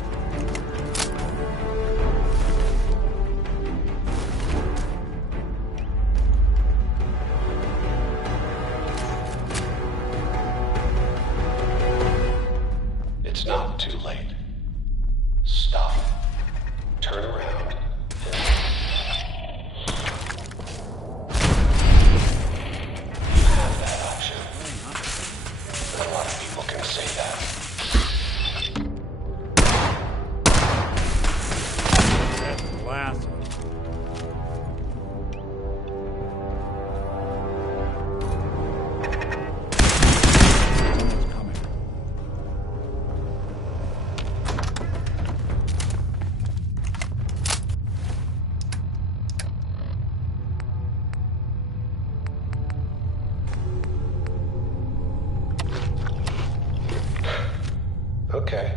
okay?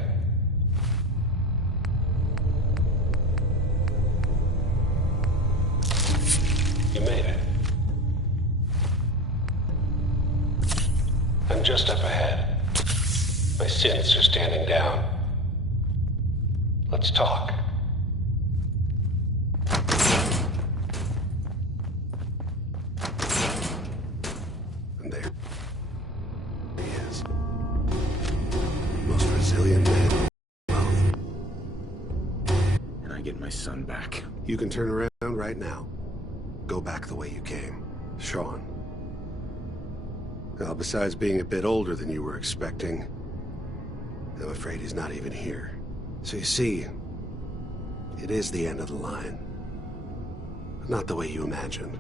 You made it. I'm just up ahead. My synths are standing down. Let's talk. And there he is. Most resilient man. And I get my son back. You can turn around right now. Go back the way you came. Sean. Well, besides being a bit older than you were expecting, I'm afraid he's not even here. So you see, it is the end of the line. Not the way you imagined.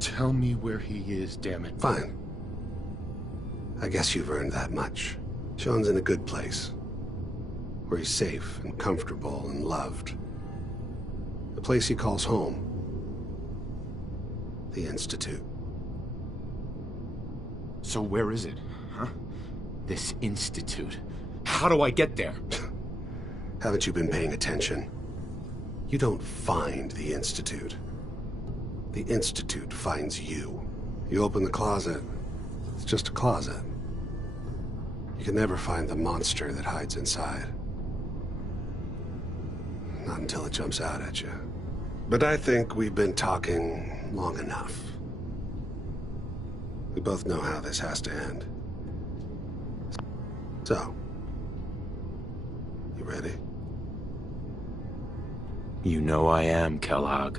Tell me where he is, damn it. Fine. I guess you've earned that much. Sean's in a good place. Where he's safe and comfortable and loved. The place he calls home. The Institute. So where is it, huh? This Institute. How do I get there? Haven't you been paying attention? You don't find the Institute. The Institute finds you. You open the closet, it's just a closet. You can never find the monster that hides inside. Not until it jumps out at you. But I think we've been talking long enough. We both know how this has to end. So, you ready? You know I am, Kellogg.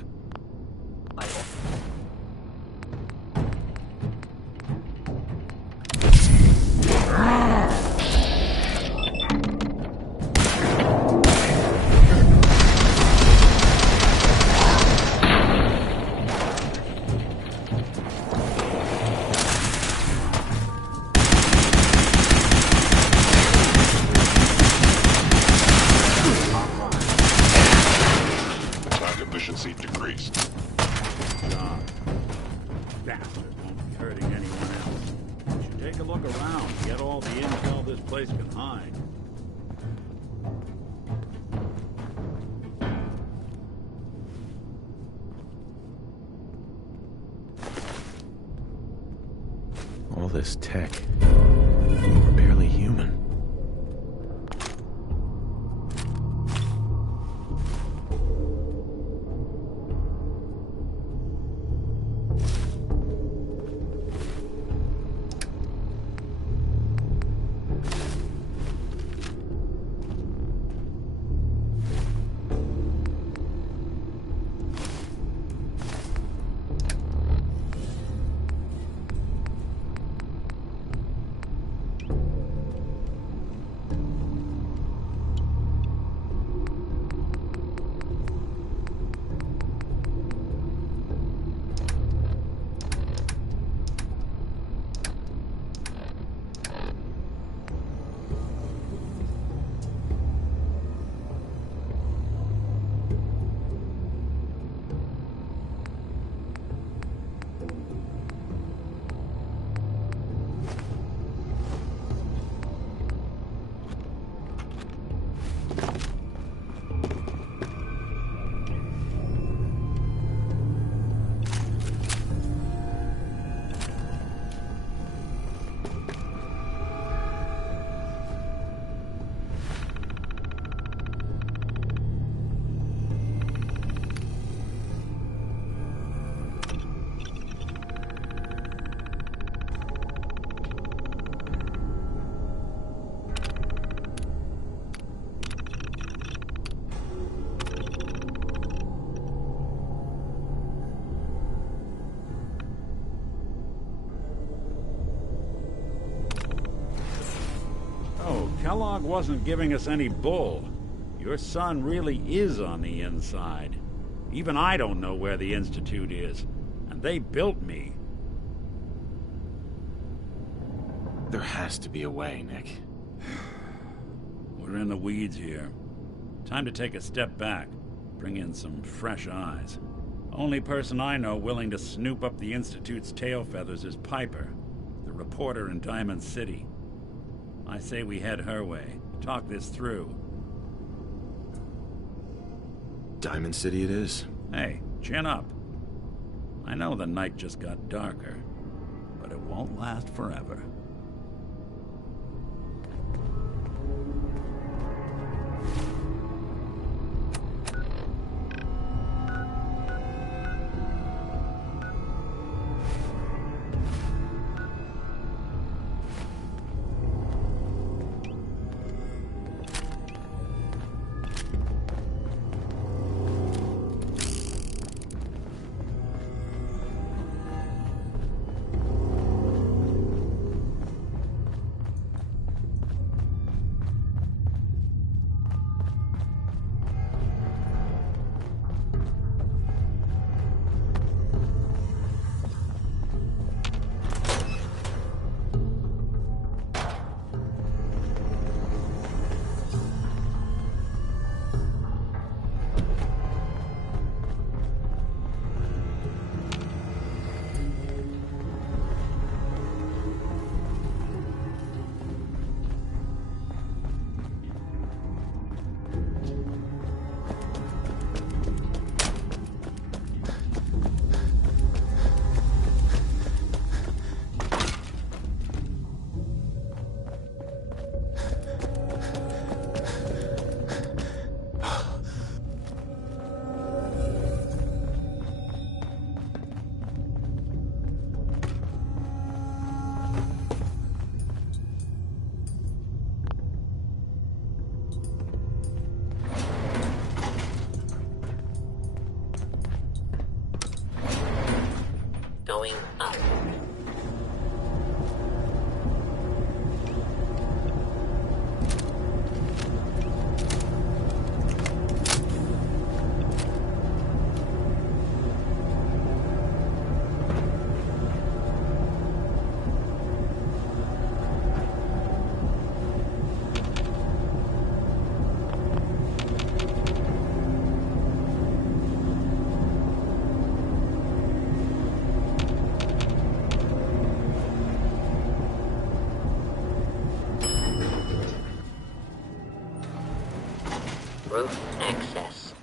All this tech. We're barely human. Kellogg wasn't giving us any bull. Your son really is on the inside. Even I don't know where the Institute is. And they built me. There has to be a way, Nick. We're in the weeds here. Time to take a step back. Bring in some fresh eyes. Only person I know willing to snoop up the Institute's tail feathers is Piper. The to Porter in Diamond City. I say we head her way. Talk this through. Diamond City it is. Hey, chin up. I know the night just got darker, but it won't last forever. Going up. Roof access.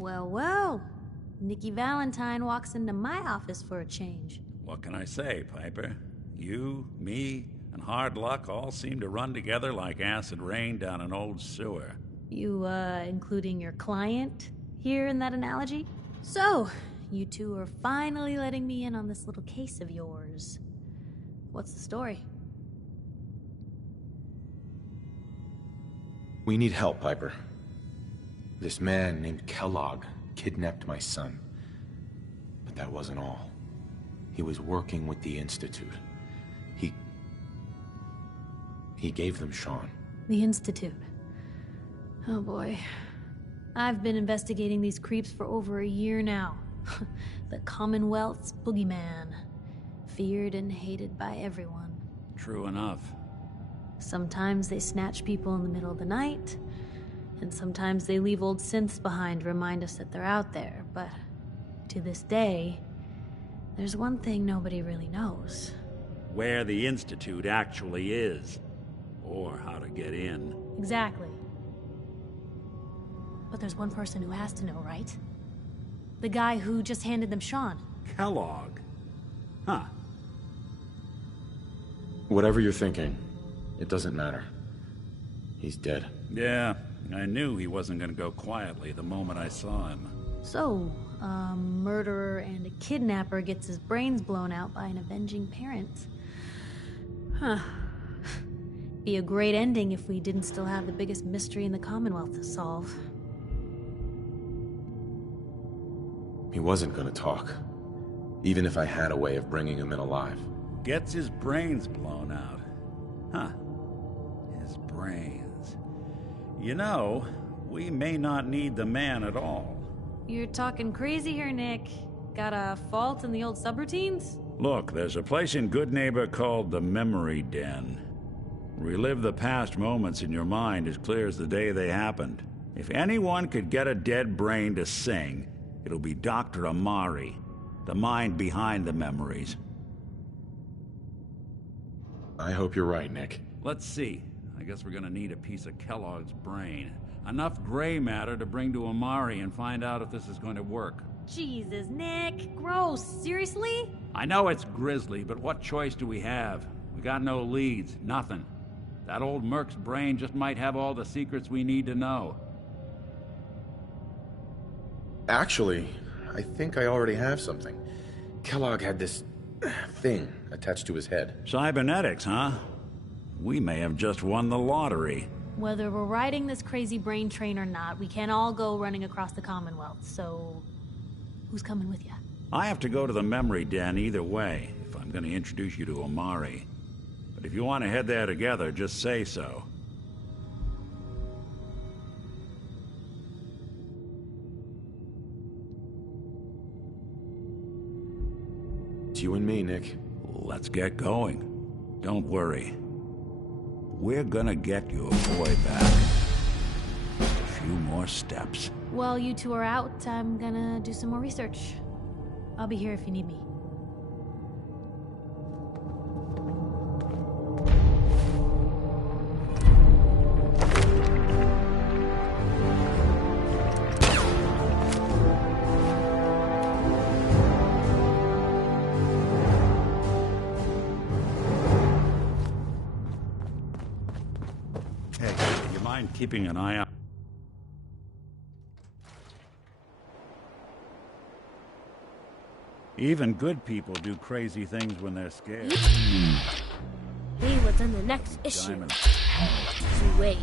Well, well. Nikki Valentine walks into my office for a change. What can I say, Piper? You, me, and hard luck all seem to run together like acid rain down an old sewer. You, including your client here in that analogy? So, you two are finally letting me in on this little case of yours. What's the story? We need help, Piper. This man named Kellogg kidnapped my son. But that wasn't all. He was working with the Institute. He gave them Sean. The Institute. Oh boy. I've been investigating these creeps for over a year now. The Commonwealth's boogeyman. Feared and hated by everyone. True enough. Sometimes they snatch people in the middle of the night, and sometimes they leave old synths behind to remind us that they're out there, but to this day, there's one thing nobody really knows. Where the Institute actually is. Or how to get in. Exactly. But there's one person who has to know, right? The guy who just handed them Sean. Kellogg. Huh. Whatever you're thinking, it doesn't matter. He's dead. Yeah, I knew he wasn't gonna go quietly the moment I saw him. So, a murderer and a kidnapper gets his brains blown out by an avenging parent. Huh. Be a great ending if we didn't still have the biggest mystery in the Commonwealth to solve. He wasn't gonna talk. Even if I had a way of bringing him in alive. Gets his brains blown out. Huh. His brains. You know, we may not need the man at all. You're talking crazy here, Nick. Got a fault in the old subroutines? Look, there's a place in Good Neighbor called the Memory Den. Relive the past moments in your mind as clear as the day they happened. If anyone could get a dead brain to sing, it'll be Dr. Amari, the mind behind the memories. I hope you're right, Nick. Let's see. I guess we're gonna need a piece of Kellogg's brain. Enough gray matter to bring to Amari and find out if this is going to work. Jesus, Nick. Gross. Seriously? I know it's grisly, but what choice do we have? We got no leads, nothing. That old Merc's brain just might have all the secrets we need to know. Actually, I think I already have something. Kellogg had this thing attached to his head. Cybernetics, huh? We may have just won the lottery. Whether we're riding this crazy brain train or not, we can't all go running across the Commonwealth, so who's coming with you? I have to go to the Memory Den either way, if I'm going to introduce you to Amari. But if you want to head there together, just say so. It's you and me, Nick. Let's get going. Don't worry. We're gonna get your boy back. Just a few more steps. While you two are out, I'm gonna do some more research. I'll be here if you need me. Keeping an eye out. Even good people do crazy things when they're scared. Hey, what's on the next issue? Diamond. Wait.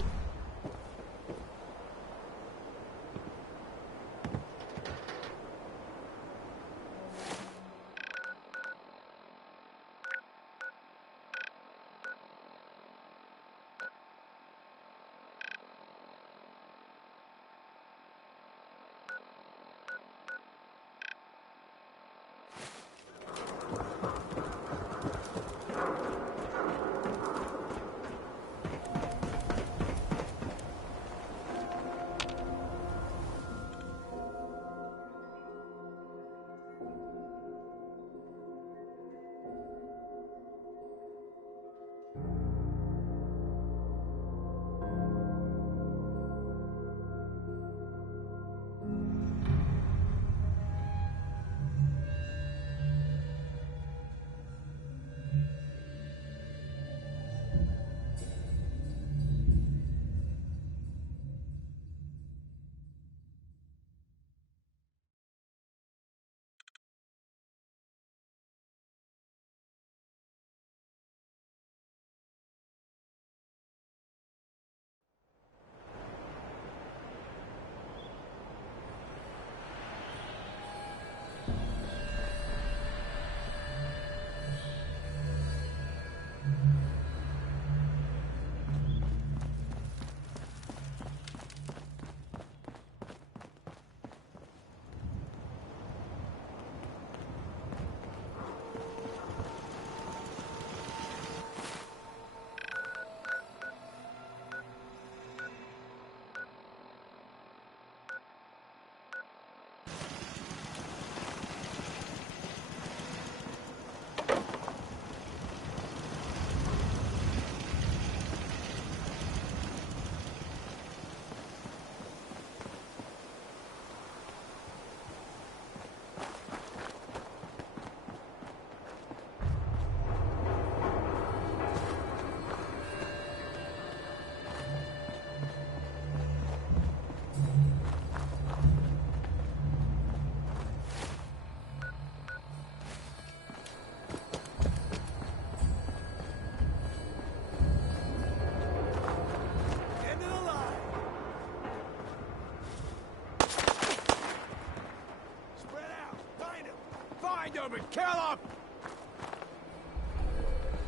stupid! Kill him!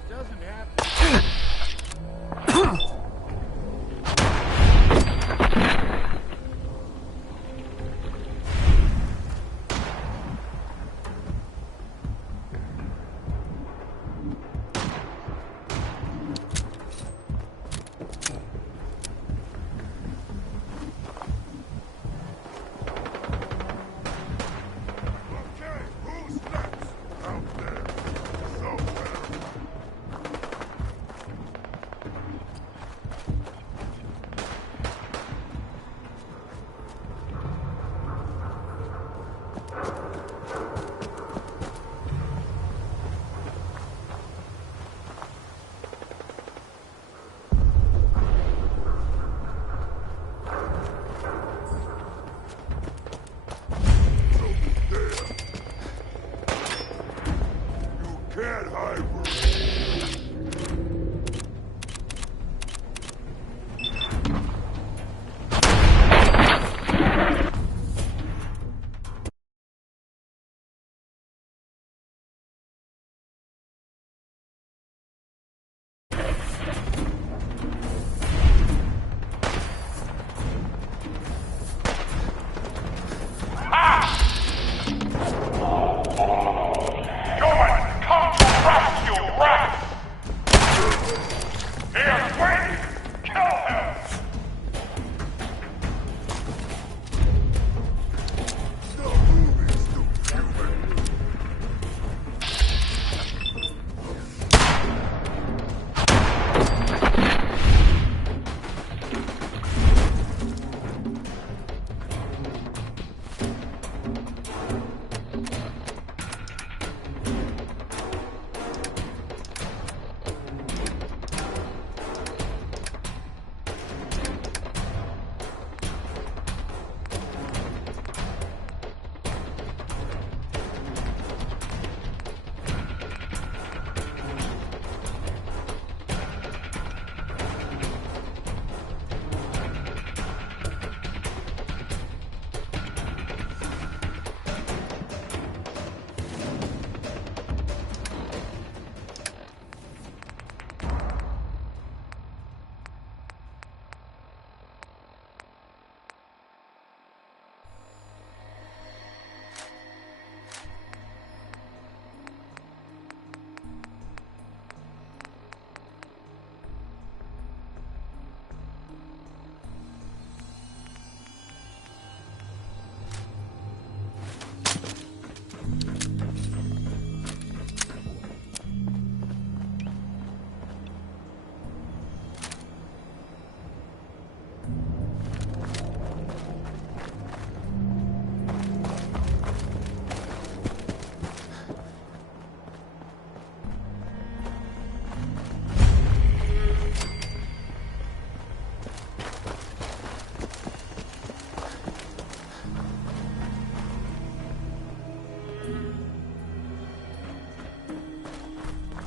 Doesn't have to.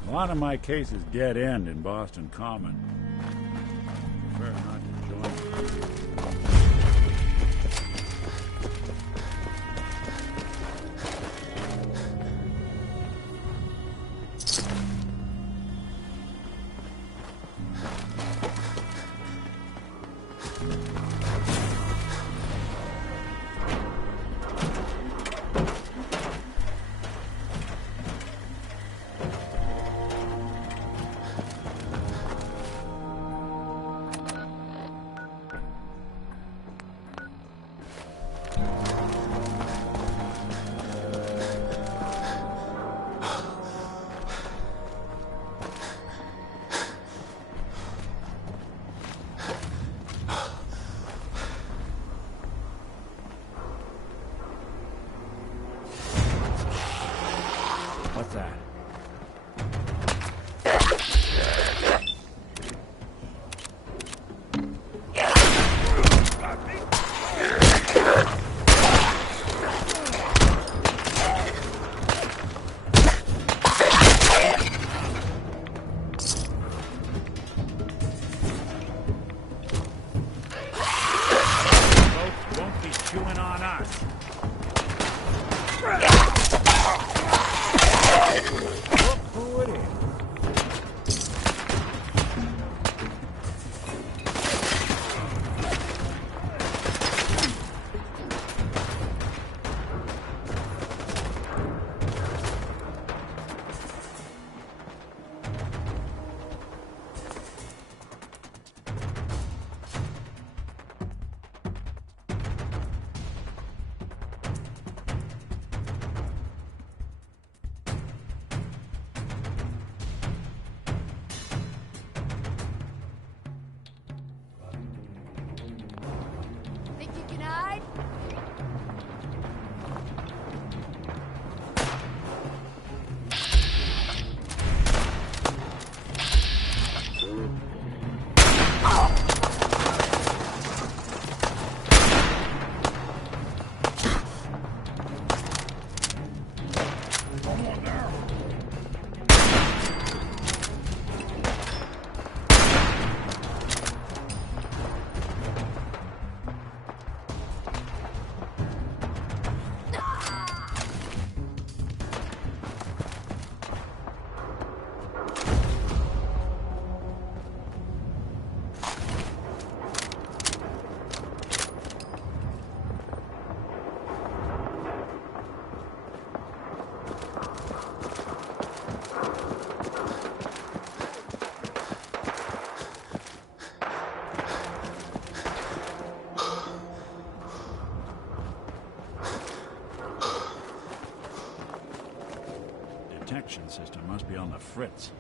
A lot of my cases dead end in Boston Common. Prefer not to join. What's that? Folks won't be chewing on us. detection system must be on the fritz.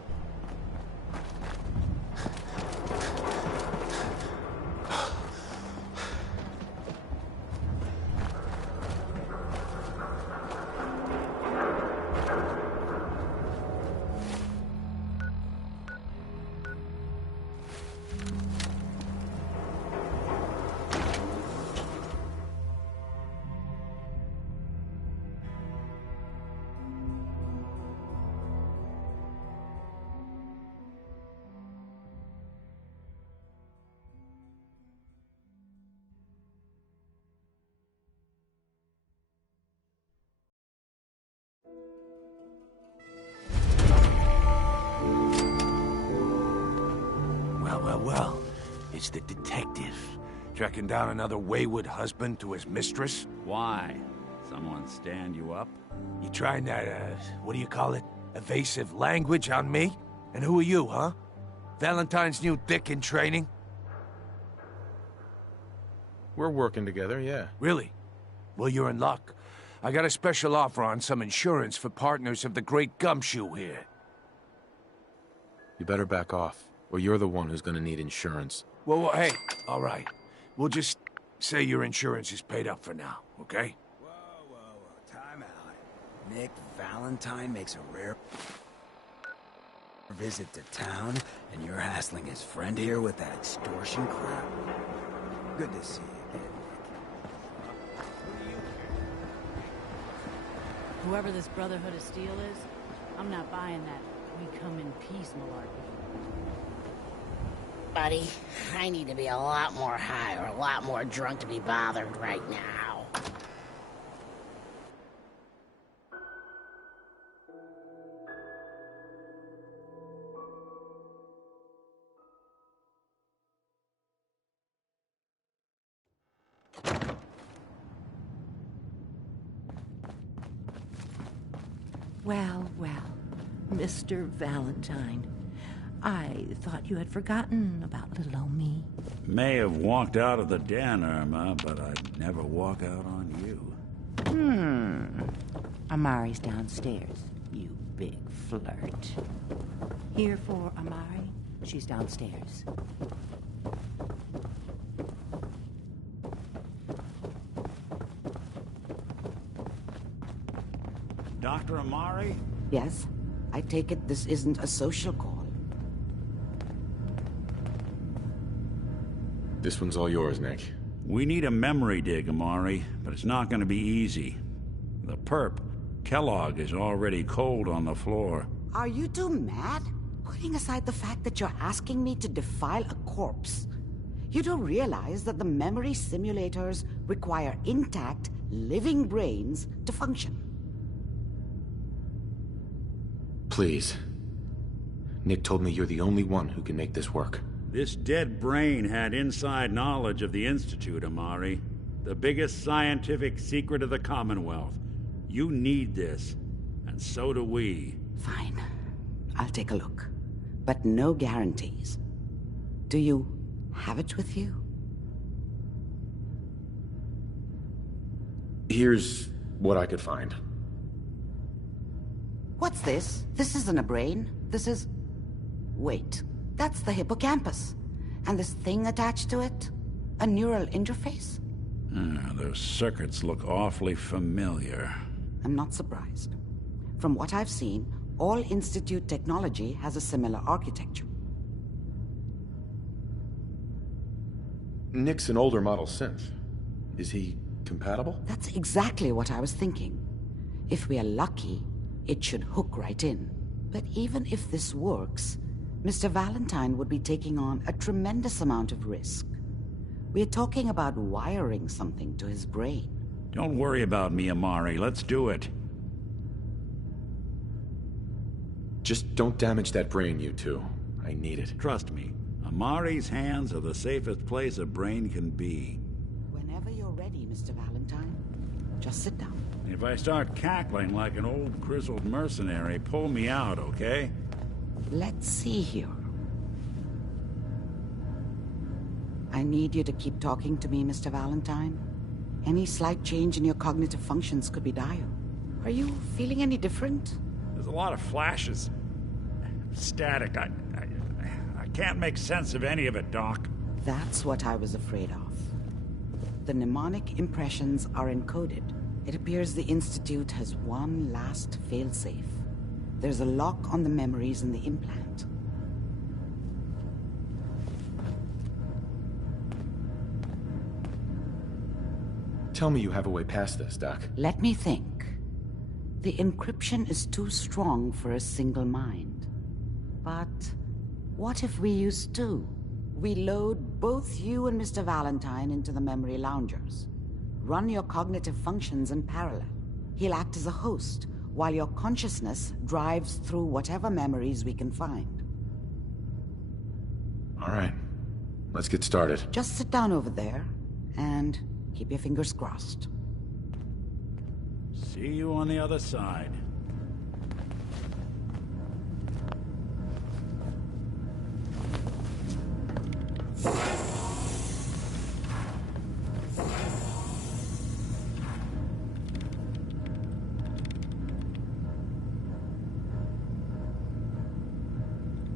Well, it's the detective. Tracking down another wayward husband to his mistress? Why? Someone stand you up? You trying that, what do you call it? Evasive language on me? And who are you, huh? Valentine's new dick in training? We're working together, yeah. Really? Well, you're in luck. I got a special offer on some insurance for partners of the Great Gumshoe here. You better back off, or you're the one who's gonna need insurance. Well, hey, all right. We'll just say your insurance is paid up for now, okay? Whoa, time out. Nick Valentine makes a rare visit to town, and you're hassling his friend here with that extortion crap? Good to see you again, Nick. Whoever this Brotherhood of Steel is, I'm not buying that we come in peace malarkey. Buddy, I need to be a lot more high or a lot more drunk to be bothered right now. Well, Mr. Valentine. I thought you had forgotten about little old me. May have walked out of the den, Irma, but I'd never walk out on you. Amari's downstairs, you big flirt. Here for Amari. She's downstairs. Dr. Amari? Yes? I take it this isn't a social call. This one's all yours, Nick. We need a memory dig, Amari, but it's not going to be easy. The perp, Kellogg, is already cold on the floor. Are you two mad? Putting aside the fact that you're asking me to defile a corpse, you do realize that the memory simulators require intact, living brains to function. Please. Nick told me you're the only one who can make this work. This dead brain had inside knowledge of the Institute, Amari. The biggest scientific secret of the Commonwealth. You need this, and so do we. Fine. I'll take a look. But no guarantees. Do you have it with you? Here's what I could find. What's this? This isn't a brain. This is... Wait. That's the hippocampus. And this thing attached to it? A neural interface? Those circuits look awfully familiar. I'm not surprised. From what I've seen, all Institute technology has a similar architecture. Nick's an older model synth. Is he compatible? That's exactly what I was thinking. If we are lucky, it should hook right in. But even if this works, Mr. Valentine would be taking on a tremendous amount of risk. We're talking about wiring something to his brain. Don't worry about me, Amari. Let's do it. Just don't damage that brain, you two. I need it. Trust me, Amari's hands are the safest place a brain can be. Whenever you're ready, Mr. Valentine, just sit down. If I start cackling like an old grizzled mercenary, pull me out, okay? Let's see here. I need you to keep talking to me, Mr. Valentine. Any slight change in your cognitive functions could be dire. Are you feeling any different? There's a lot of flashes. Static. I can't make sense of any of it, Doc. That's what I was afraid of. The mnemonic impressions are encoded. It appears the Institute has one last failsafe. There's a lock on the memories in the implant. Tell me you have a way past this, Doc. Let me think. The encryption is too strong for a single mind. But what if we use two? We load both you and Mr. Valentine into the memory loungers. Run your cognitive functions in parallel. He'll act as a host, while your consciousness drives through whatever memories we can find. All right. Let's get started. Just sit down over there, and keep your fingers crossed. See you on the other side.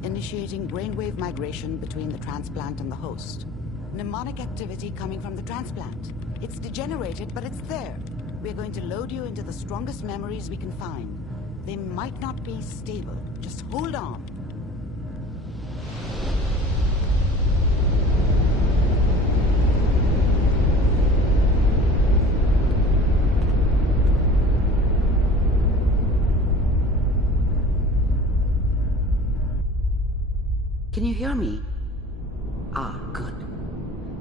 Initiating brainwave migration between the transplant and the host. Mnemonic activity coming from the transplant. It's degenerated, but it's there. We're going to load you into the strongest memories we can find. They might not be stable. Just hold on. Can you hear me? Ah, good.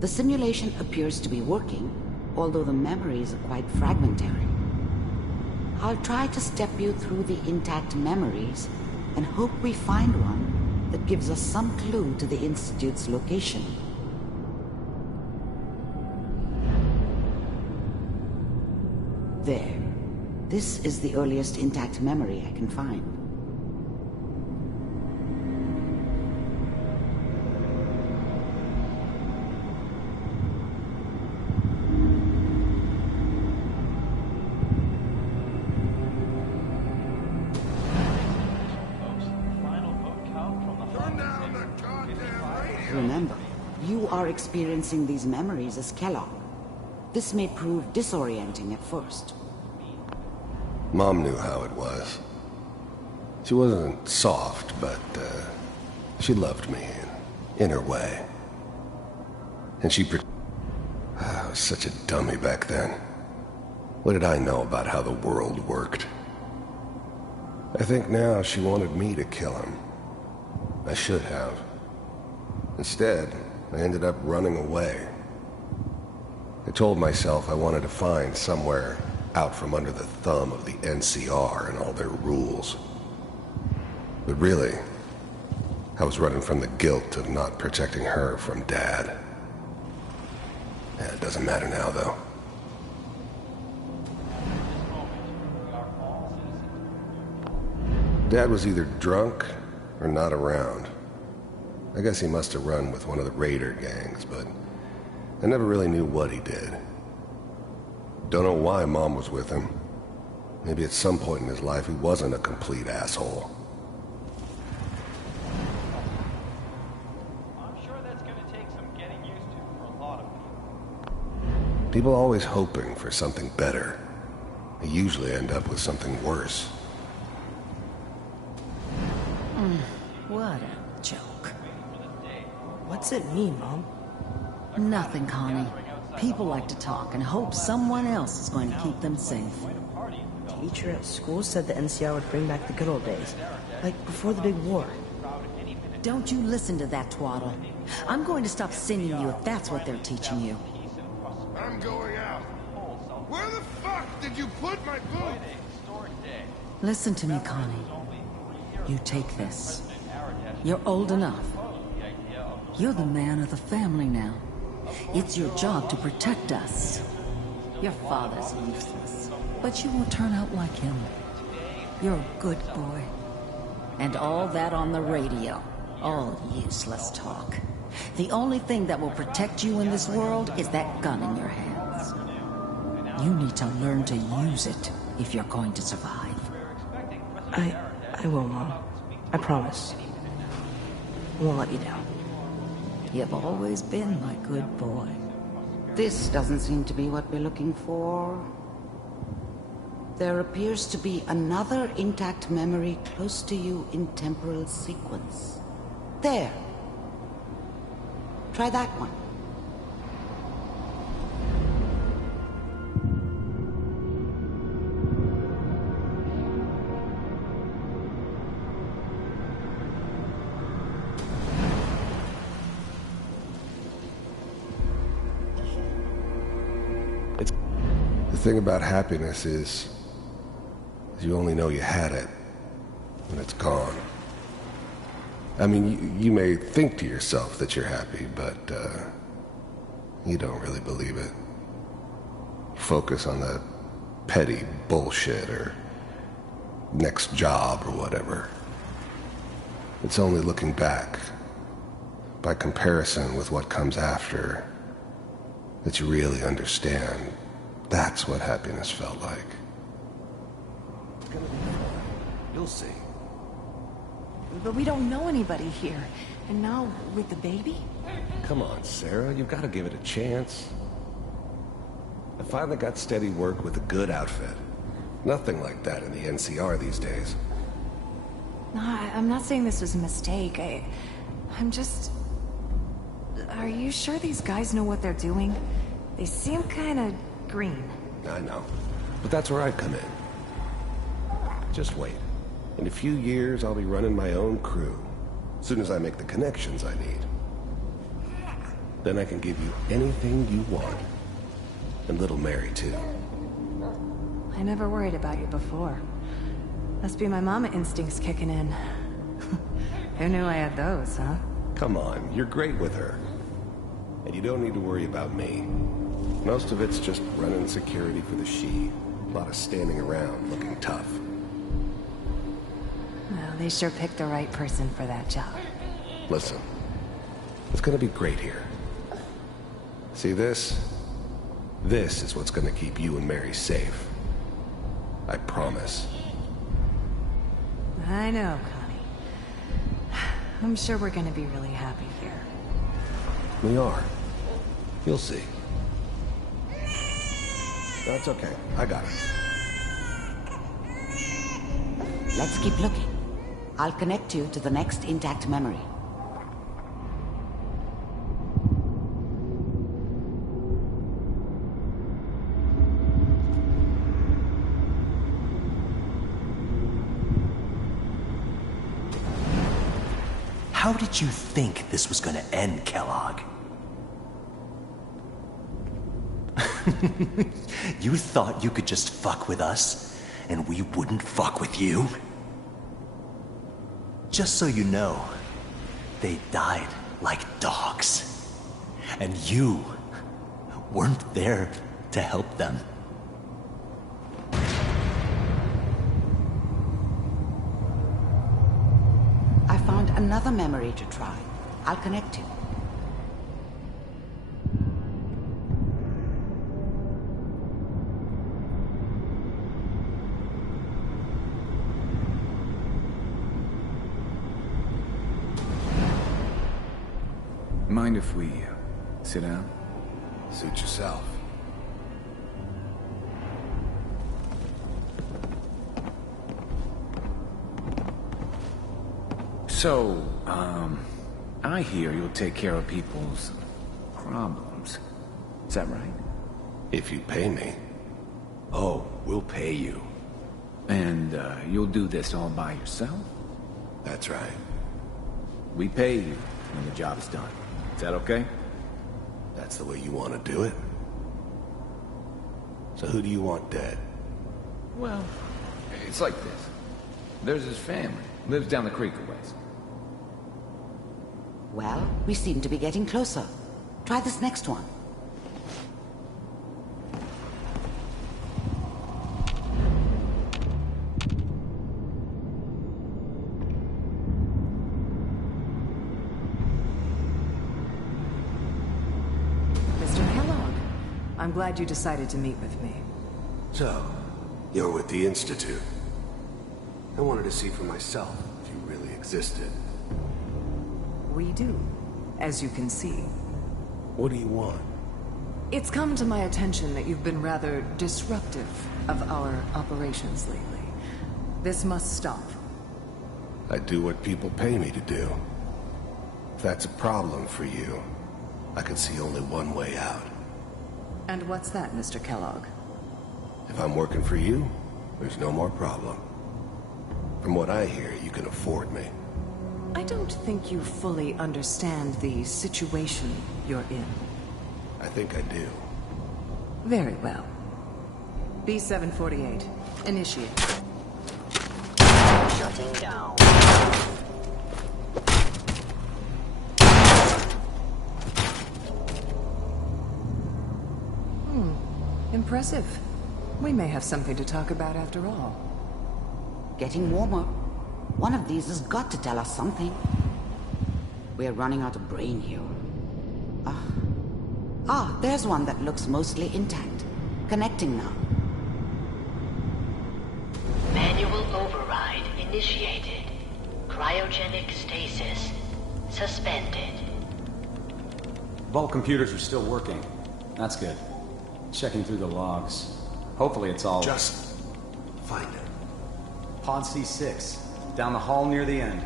The simulation appears to be working, although the memories are quite fragmentary. I'll try to step you through the intact memories and hope we find one that gives us some clue to the Institute's location. There. This is the earliest intact memory I can find. Remember, you are experiencing these memories as Kellogg. This may prove disorienting at first. Mom knew how it was. She wasn't soft, but she loved me in her way. And I was such a dummy back then. What did I know about how the world worked? I think now she wanted me to kill him. I should have. Instead, I ended up running away. I told myself I wanted to find somewhere out from under the thumb of the NCR and all their rules. But really, I was running from the guilt of not protecting her from Dad. Yeah, it doesn't matter now, though. Dad was either drunk or not around. I guess he must have run with one of the raider gangs, but I never really knew what he did. Don't know why Mom was with him. Maybe at some point in his life he wasn't a complete asshole. I'm sure that's gonna take some getting used to for a lot of people. People always hoping for something better. They usually end up with something worse. What a joke. What's it mean, Mom? Nothing, Connie. People like to talk and hope someone else is going to keep them safe. Teacher at school said the NCR would bring back the good old days, like before the big war. Don't you listen to that twaddle. I'm going to stop singing you if that's what they're teaching you. I'm going out. Where the fuck did you put my boot? Listen to me, Connie. You take this. You're old enough. You're the man of the family now. It's your job to protect us. Your father's useless, but you won't turn out like him. You're a good boy. And all that on the radio. All useless talk. The only thing that will protect you in this world is that gun in your hands. You need to learn to use it if you're going to survive. I will, Mom. I promise. I won't let you down. You've always been my good boy. This doesn't seem to be what we're looking for. There appears to be another intact memory close to you in temporal sequence. There. Try that one. The thing about happiness is you only know you had it when it's gone. I mean, you may think to yourself that you're happy, but you don't really believe it. You focus on that petty bullshit or next job or whatever. It's only looking back, by comparison with what comes after, that you really understand. That's what happiness felt like. It's gonna be fun. You'll see. But we don't know anybody here. And now, with the baby? Come on, Sarah, you've got to give it a chance. I finally got steady work with a good outfit. Nothing like that in the NCR these days. No, I'm not saying this was a mistake. I'm just... Are you sure these guys know what they're doing? They seem kinda green. I know. But that's where I come in. Just wait. In a few years, I'll be running my own crew. As soon as I make the connections I need. Then I can give you anything you want. And little Mary, too. I never worried about you before. Must be my mama instincts kicking in. Who knew I had those, huh? Come on, you're great with her. And you don't need to worry about me. Most of it's just running security for the she. A lot of standing around looking tough. Well, they sure picked the right person for that job. Listen, it's gonna be great here. See this? This is what's gonna keep you and Mary safe. I promise. I know, Connie. I'm sure we're gonna be really happy here. We are. You'll see. That's okay. I got it. Let's keep looking. I'll connect you to the next intact memory. How did you think this was gonna end, Kellogg? You thought you could just fuck with us, and we wouldn't fuck with you? Just so you know, they died like dogs. And you weren't there to help them. I found another memory to try. I'll connect you. Mind if we sit down? Suit yourself. So, I hear you'll take care of people's problems. Is that right? If you pay me. Oh, we'll pay you. And, you'll do this all by yourself? That's right. We pay you when the job's done. Is that okay? That's the way you want to do it? So who do you want dead? Well, it's like this. There's his family. Lives down the creek a ways. Well, we seem to be getting closer. Try this next one. Mr. Kellogg, I'm glad you decided to meet with me. So, you're with the Institute. I wanted to see for myself if you really existed. We do, as you can see. What do you want? It's come to my attention that you've been rather disruptive of our operations lately. This must stop. I do what people pay me to do. If that's a problem for you, I can see only one way out. And what's that, Mr. Kellogg? If I'm working for you, there's no more problem. From what I hear, you can afford me. I don't think you fully understand the situation you're in. I think I do. Very well. B-748, initiate. Shutting down. Impressive. We may have something to talk about after all. Getting warmer. One of these has got to tell us something. We're running out of brain here. There's one that looks mostly intact. Connecting now. Manual override initiated. Cryogenic stasis suspended. Vault computers are still working. That's good. Checking through the logs. Hopefully it's all... Just find it. Pod C6. Down the hall near the end.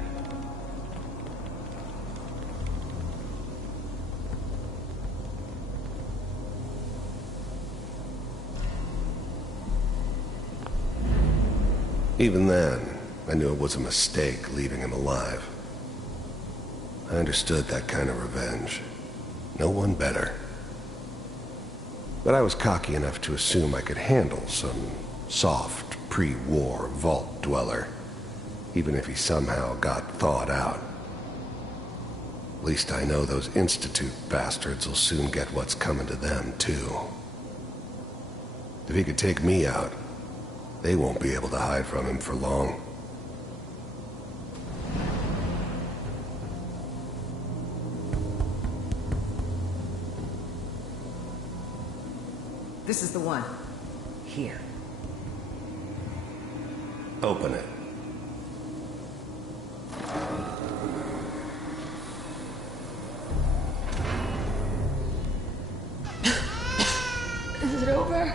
Even then, I knew it was a mistake leaving him alive. I understood that kind of revenge. No one better. But I was cocky enough to assume I could handle some soft, pre-war vault dweller, even if he somehow got thawed out. At least I know those Institute bastards will soon get what's coming to them, too. If he could take me out, they won't be able to hide from him for long. This is the one. Here. Open it. Is it over?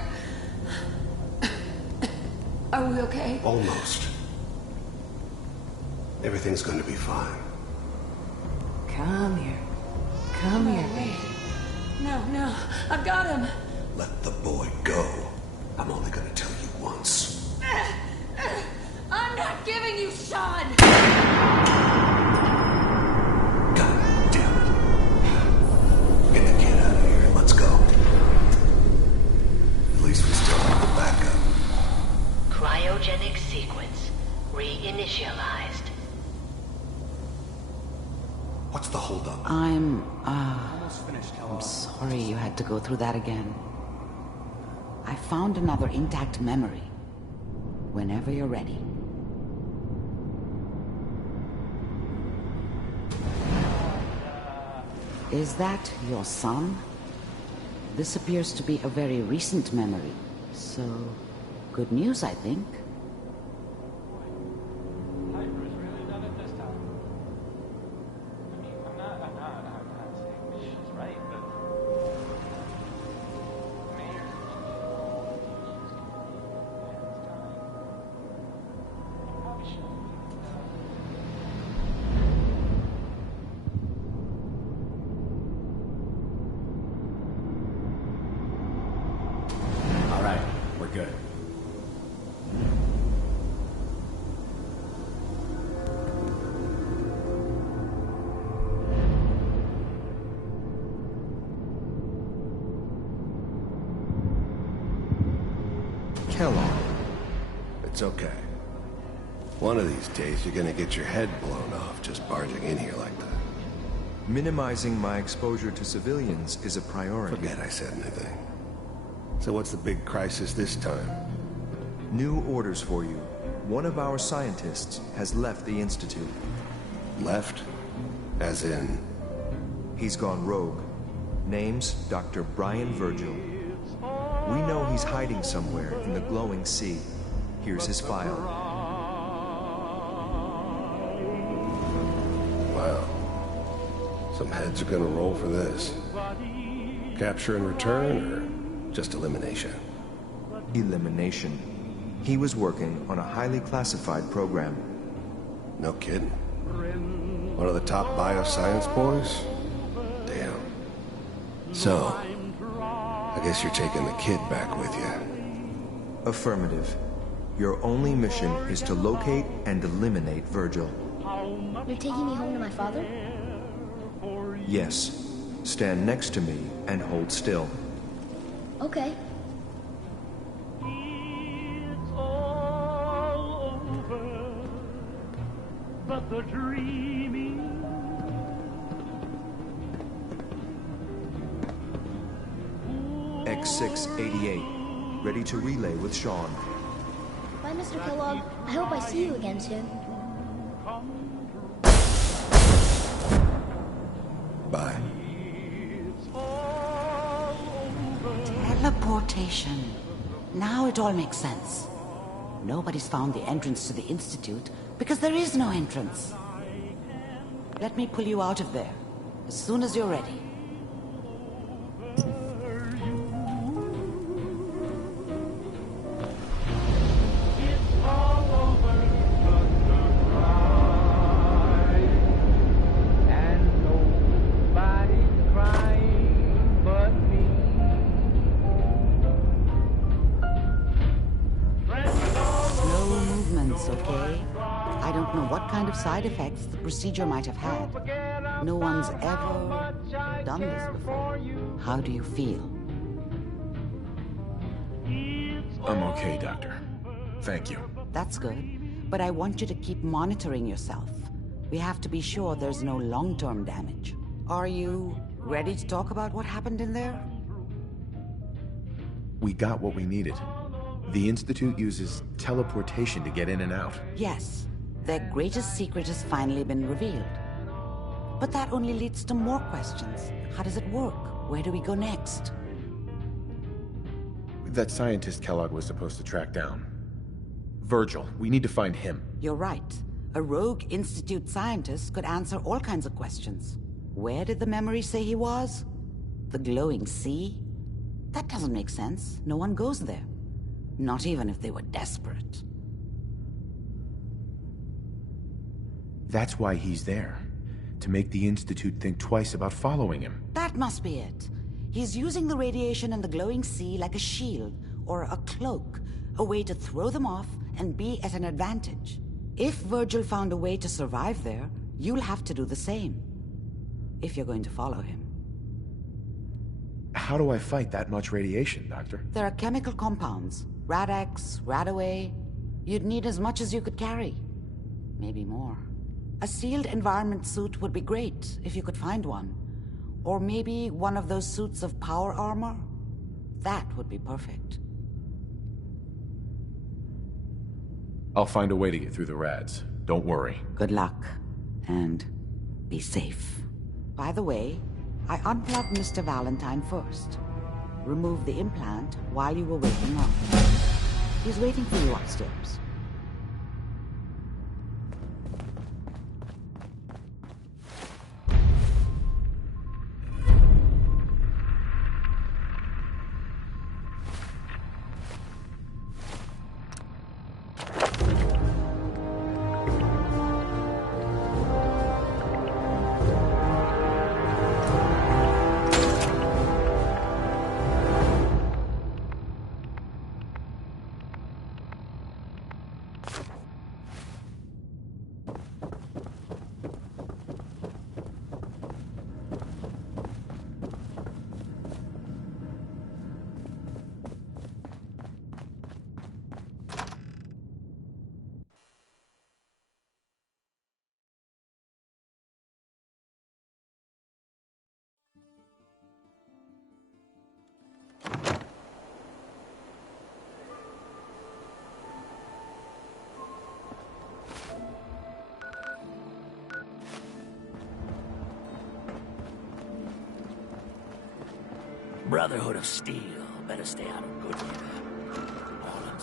Are we okay? Almost. Everything's going to be fine. Come here. Come here, wait. No, I've got him. Let the boy go. I'm only going to tell you once. I'm not giving you Sean! God damn it. Get the kid out of here. Let's go. At least we still have the backup. Cryogenic sequence reinitialized. What's the holdup? I'm finished, I'm sorry you had to go through that again. I found another intact memory. Whenever you're ready. Is that your son? This appears to be a very recent memory. So, good news, I think. Piper's really done it this time. I mean, I'm not saying she's right, but... All right, we're good. Kellogg. It's okay. One of these days, you're gonna get your head blown off just barging in here like that. Minimizing my exposure to civilians is a priority. Forget I said anything. So what's the big crisis this time? New orders for you. One of our scientists has left the Institute. Left? As in? He's gone rogue. Name's Dr. Brian Virgil. We know he's hiding somewhere in the glowing sea. Here's his file. Some heads are gonna roll for this. Capture and return, or just elimination? Elimination. He was working on a highly classified program. No kidding. One of the top bioscience boys? Damn. So, I guess you're taking the kid back with you. Affirmative. Your only mission is to locate and eliminate Virgil. You're taking me home to my father? Yes. Stand next to me and hold still. Okay. But the dreaming X688, ready to relay with Sean. Bye, Mr. Kellogg. I hope I see you again soon. Bye. Teleportation. Now it all makes sense. Nobody's found the entrance to the Institute because there is no entrance. Let me pull you out of there as soon as you're ready. Side effects the procedure might have had. No one's ever done this before. How do you feel? I'm okay, Doctor. Thank you. That's good. But I want you to keep monitoring yourself. We have to be sure there's no long-term damage. Are you ready to talk about what happened in there? We got what we needed. The Institute uses teleportation to get in and out. Yes. Their greatest secret has finally been revealed. But that only leads to more questions. How does it work? Where do we go next? That scientist Kellogg was supposed to track down. Virgil, we need to find him. You're right. A rogue Institute scientist could answer all kinds of questions. Where did the memory say he was? The glowing sea? That doesn't make sense. No one goes there. Not even if they were desperate. That's why he's there. To make the Institute think twice about following him. That must be it. He's using the radiation and the glowing sea like a shield, or a cloak, a way to throw them off and be at an advantage. If Virgil found a way to survive there, you'll have to do the same. If you're going to follow him. How do I fight that much radiation, Doctor? There are chemical compounds. Rad-X, Radaway. You'd need as much as you could carry. Maybe more. A sealed environment suit would be great, if you could find one. Or maybe one of those suits of power armor? That would be perfect. I'll find a way to get through the rads. Don't worry. Good luck. And be safe. By the way, I unplugged Mr. Valentine first. Remove the implant while you were waking up. He's waiting for you upstairs. Brotherhood of Steel. Better stay out of Goodyear. All I'm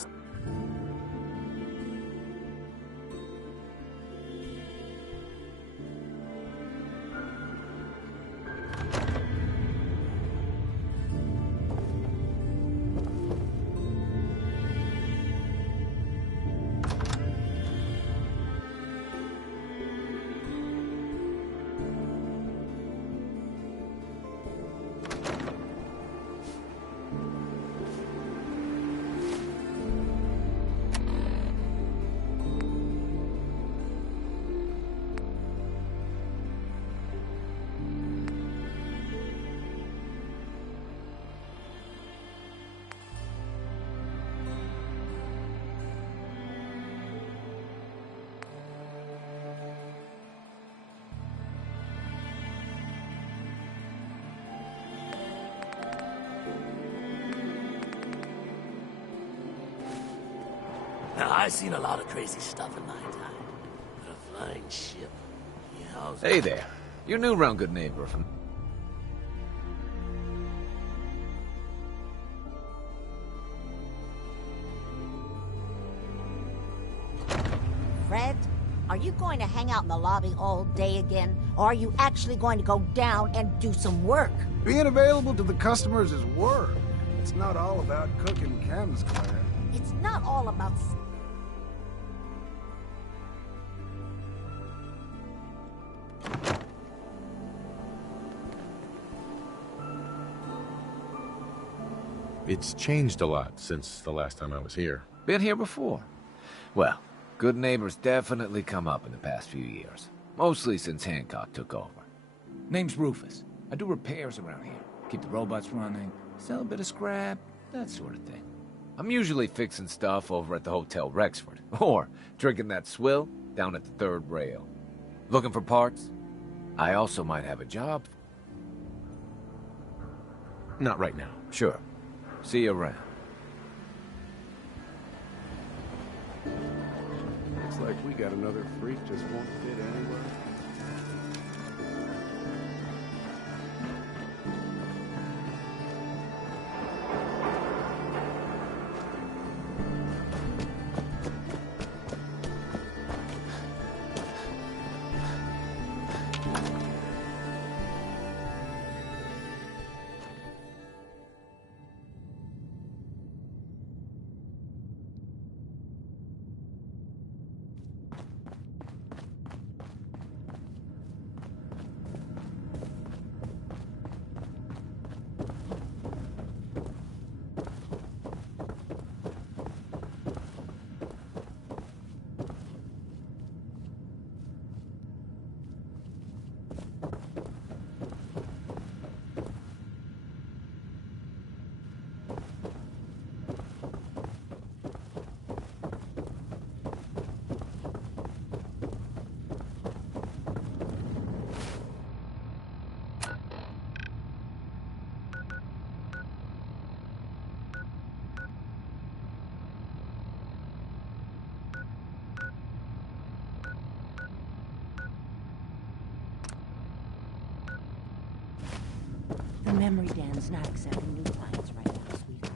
Now, I've seen a lot of crazy stuff in my time. But a flying ship? Yeah, Hey there. You're new around Good Neighbor from... Fred, are you going to hang out in the lobby all day again? Or are you actually going to go down and do some work? Being available to the customers is work. It's not all about cooking chems, Claire. It's not all about... It's changed a lot since the last time I was here. Been here before. Well, Good Neighbor's definitely come up in the past few years. Mostly since Hancock took over. Name's Rufus. I do repairs around here. Keep the robots running, sell a bit of scrap, that sort of thing. I'm usually fixing stuff over at the Hotel Rexford, or drinking that swill down at the third rail. Looking for parts? I also might have a job. Not right now. Sure. See you around. Looks like we got another freak just won't fit anywhere. The memory den's not accepting new clients right now, sweetheart.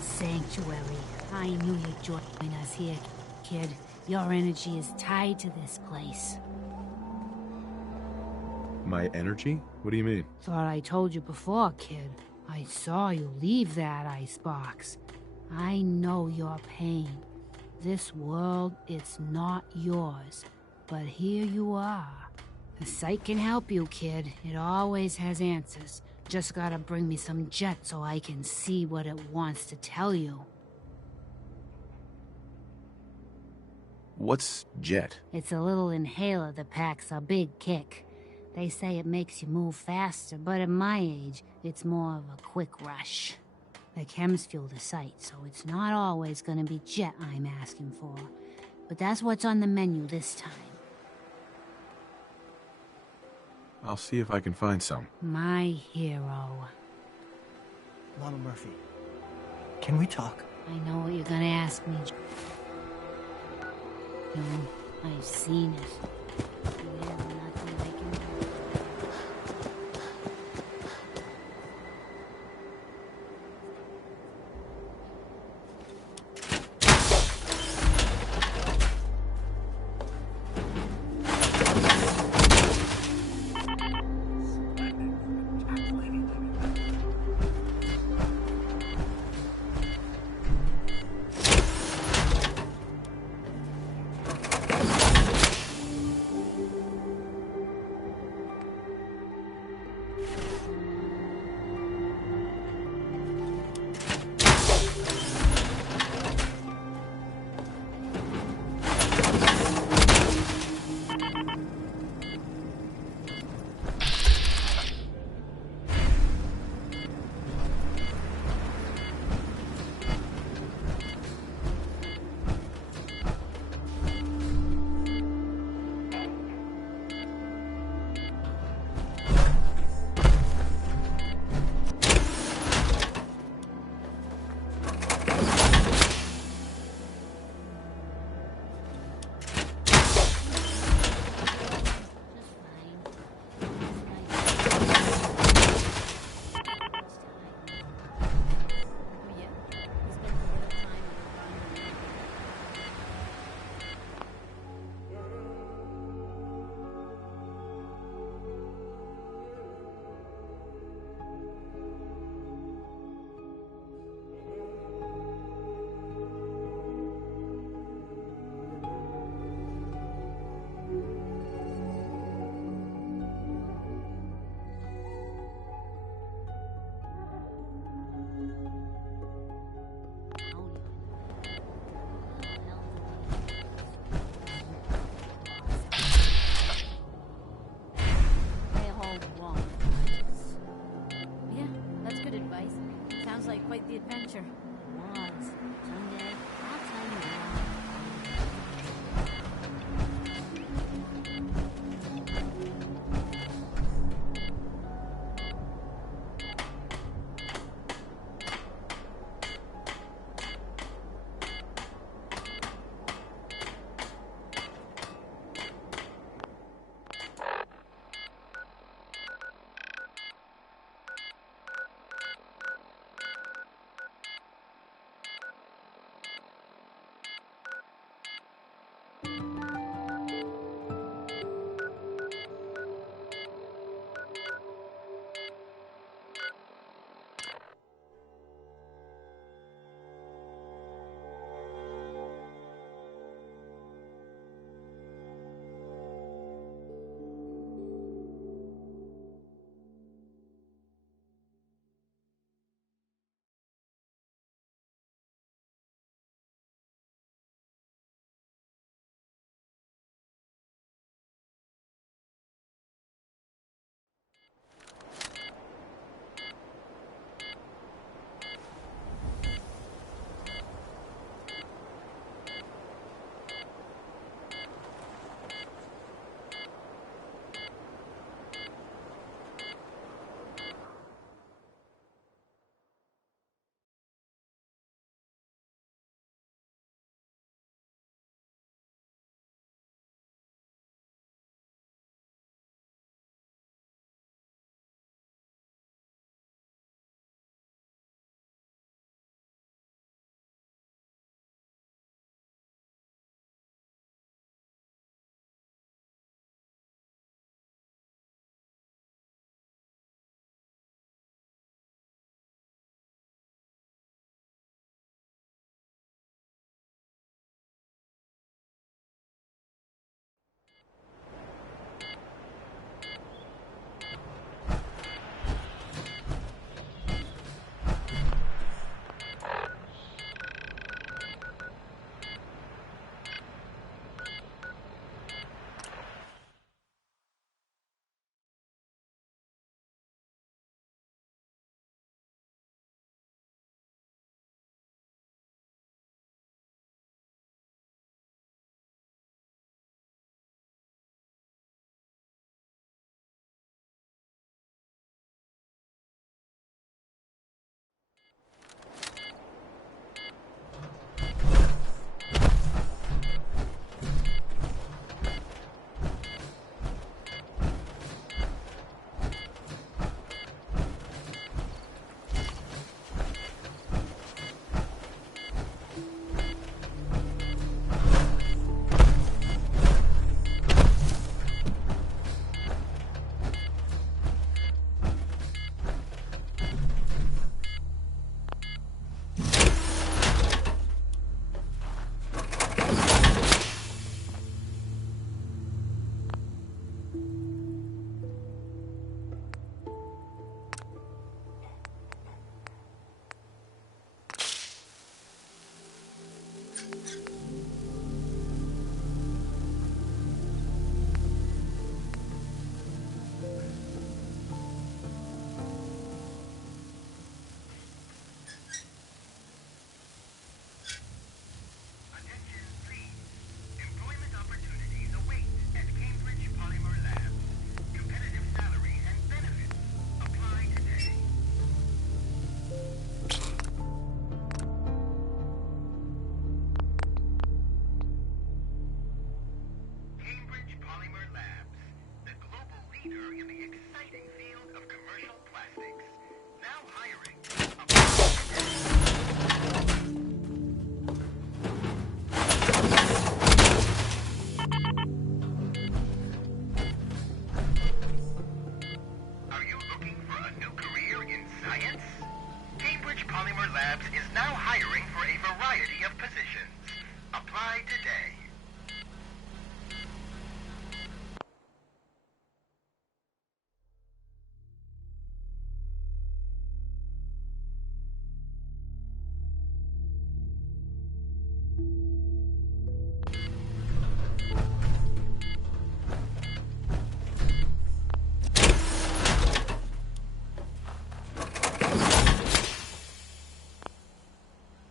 Sanctuary. I knew you'd join us here, kid. Your energy is tied to this place. My energy? What do you mean? Thought I told you before, kid. I saw you leave that icebox. I know your pain. This world, it's not yours. But here you are. The site can help you, kid. It always has answers. Just gotta bring me some jet so I can see what it wants to tell you. What's jet? It's a little inhaler that packs a big kick. They say it makes you move faster, but at my age, it's more of a quick rush. The chems fuel the site, so it's not always gonna be jet I'm asking for. but that's what's on the menu this time. I'll see if I can find some. My hero. Lana Murphy, can we talk? I know what you're gonna ask me. No, I've seen it. There's nothing I can do.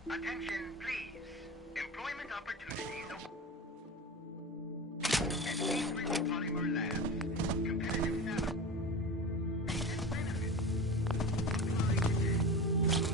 Attention, please. Employment opportunities at Cambridge Polymer Labs. Competitive salary and benefits. Apply today.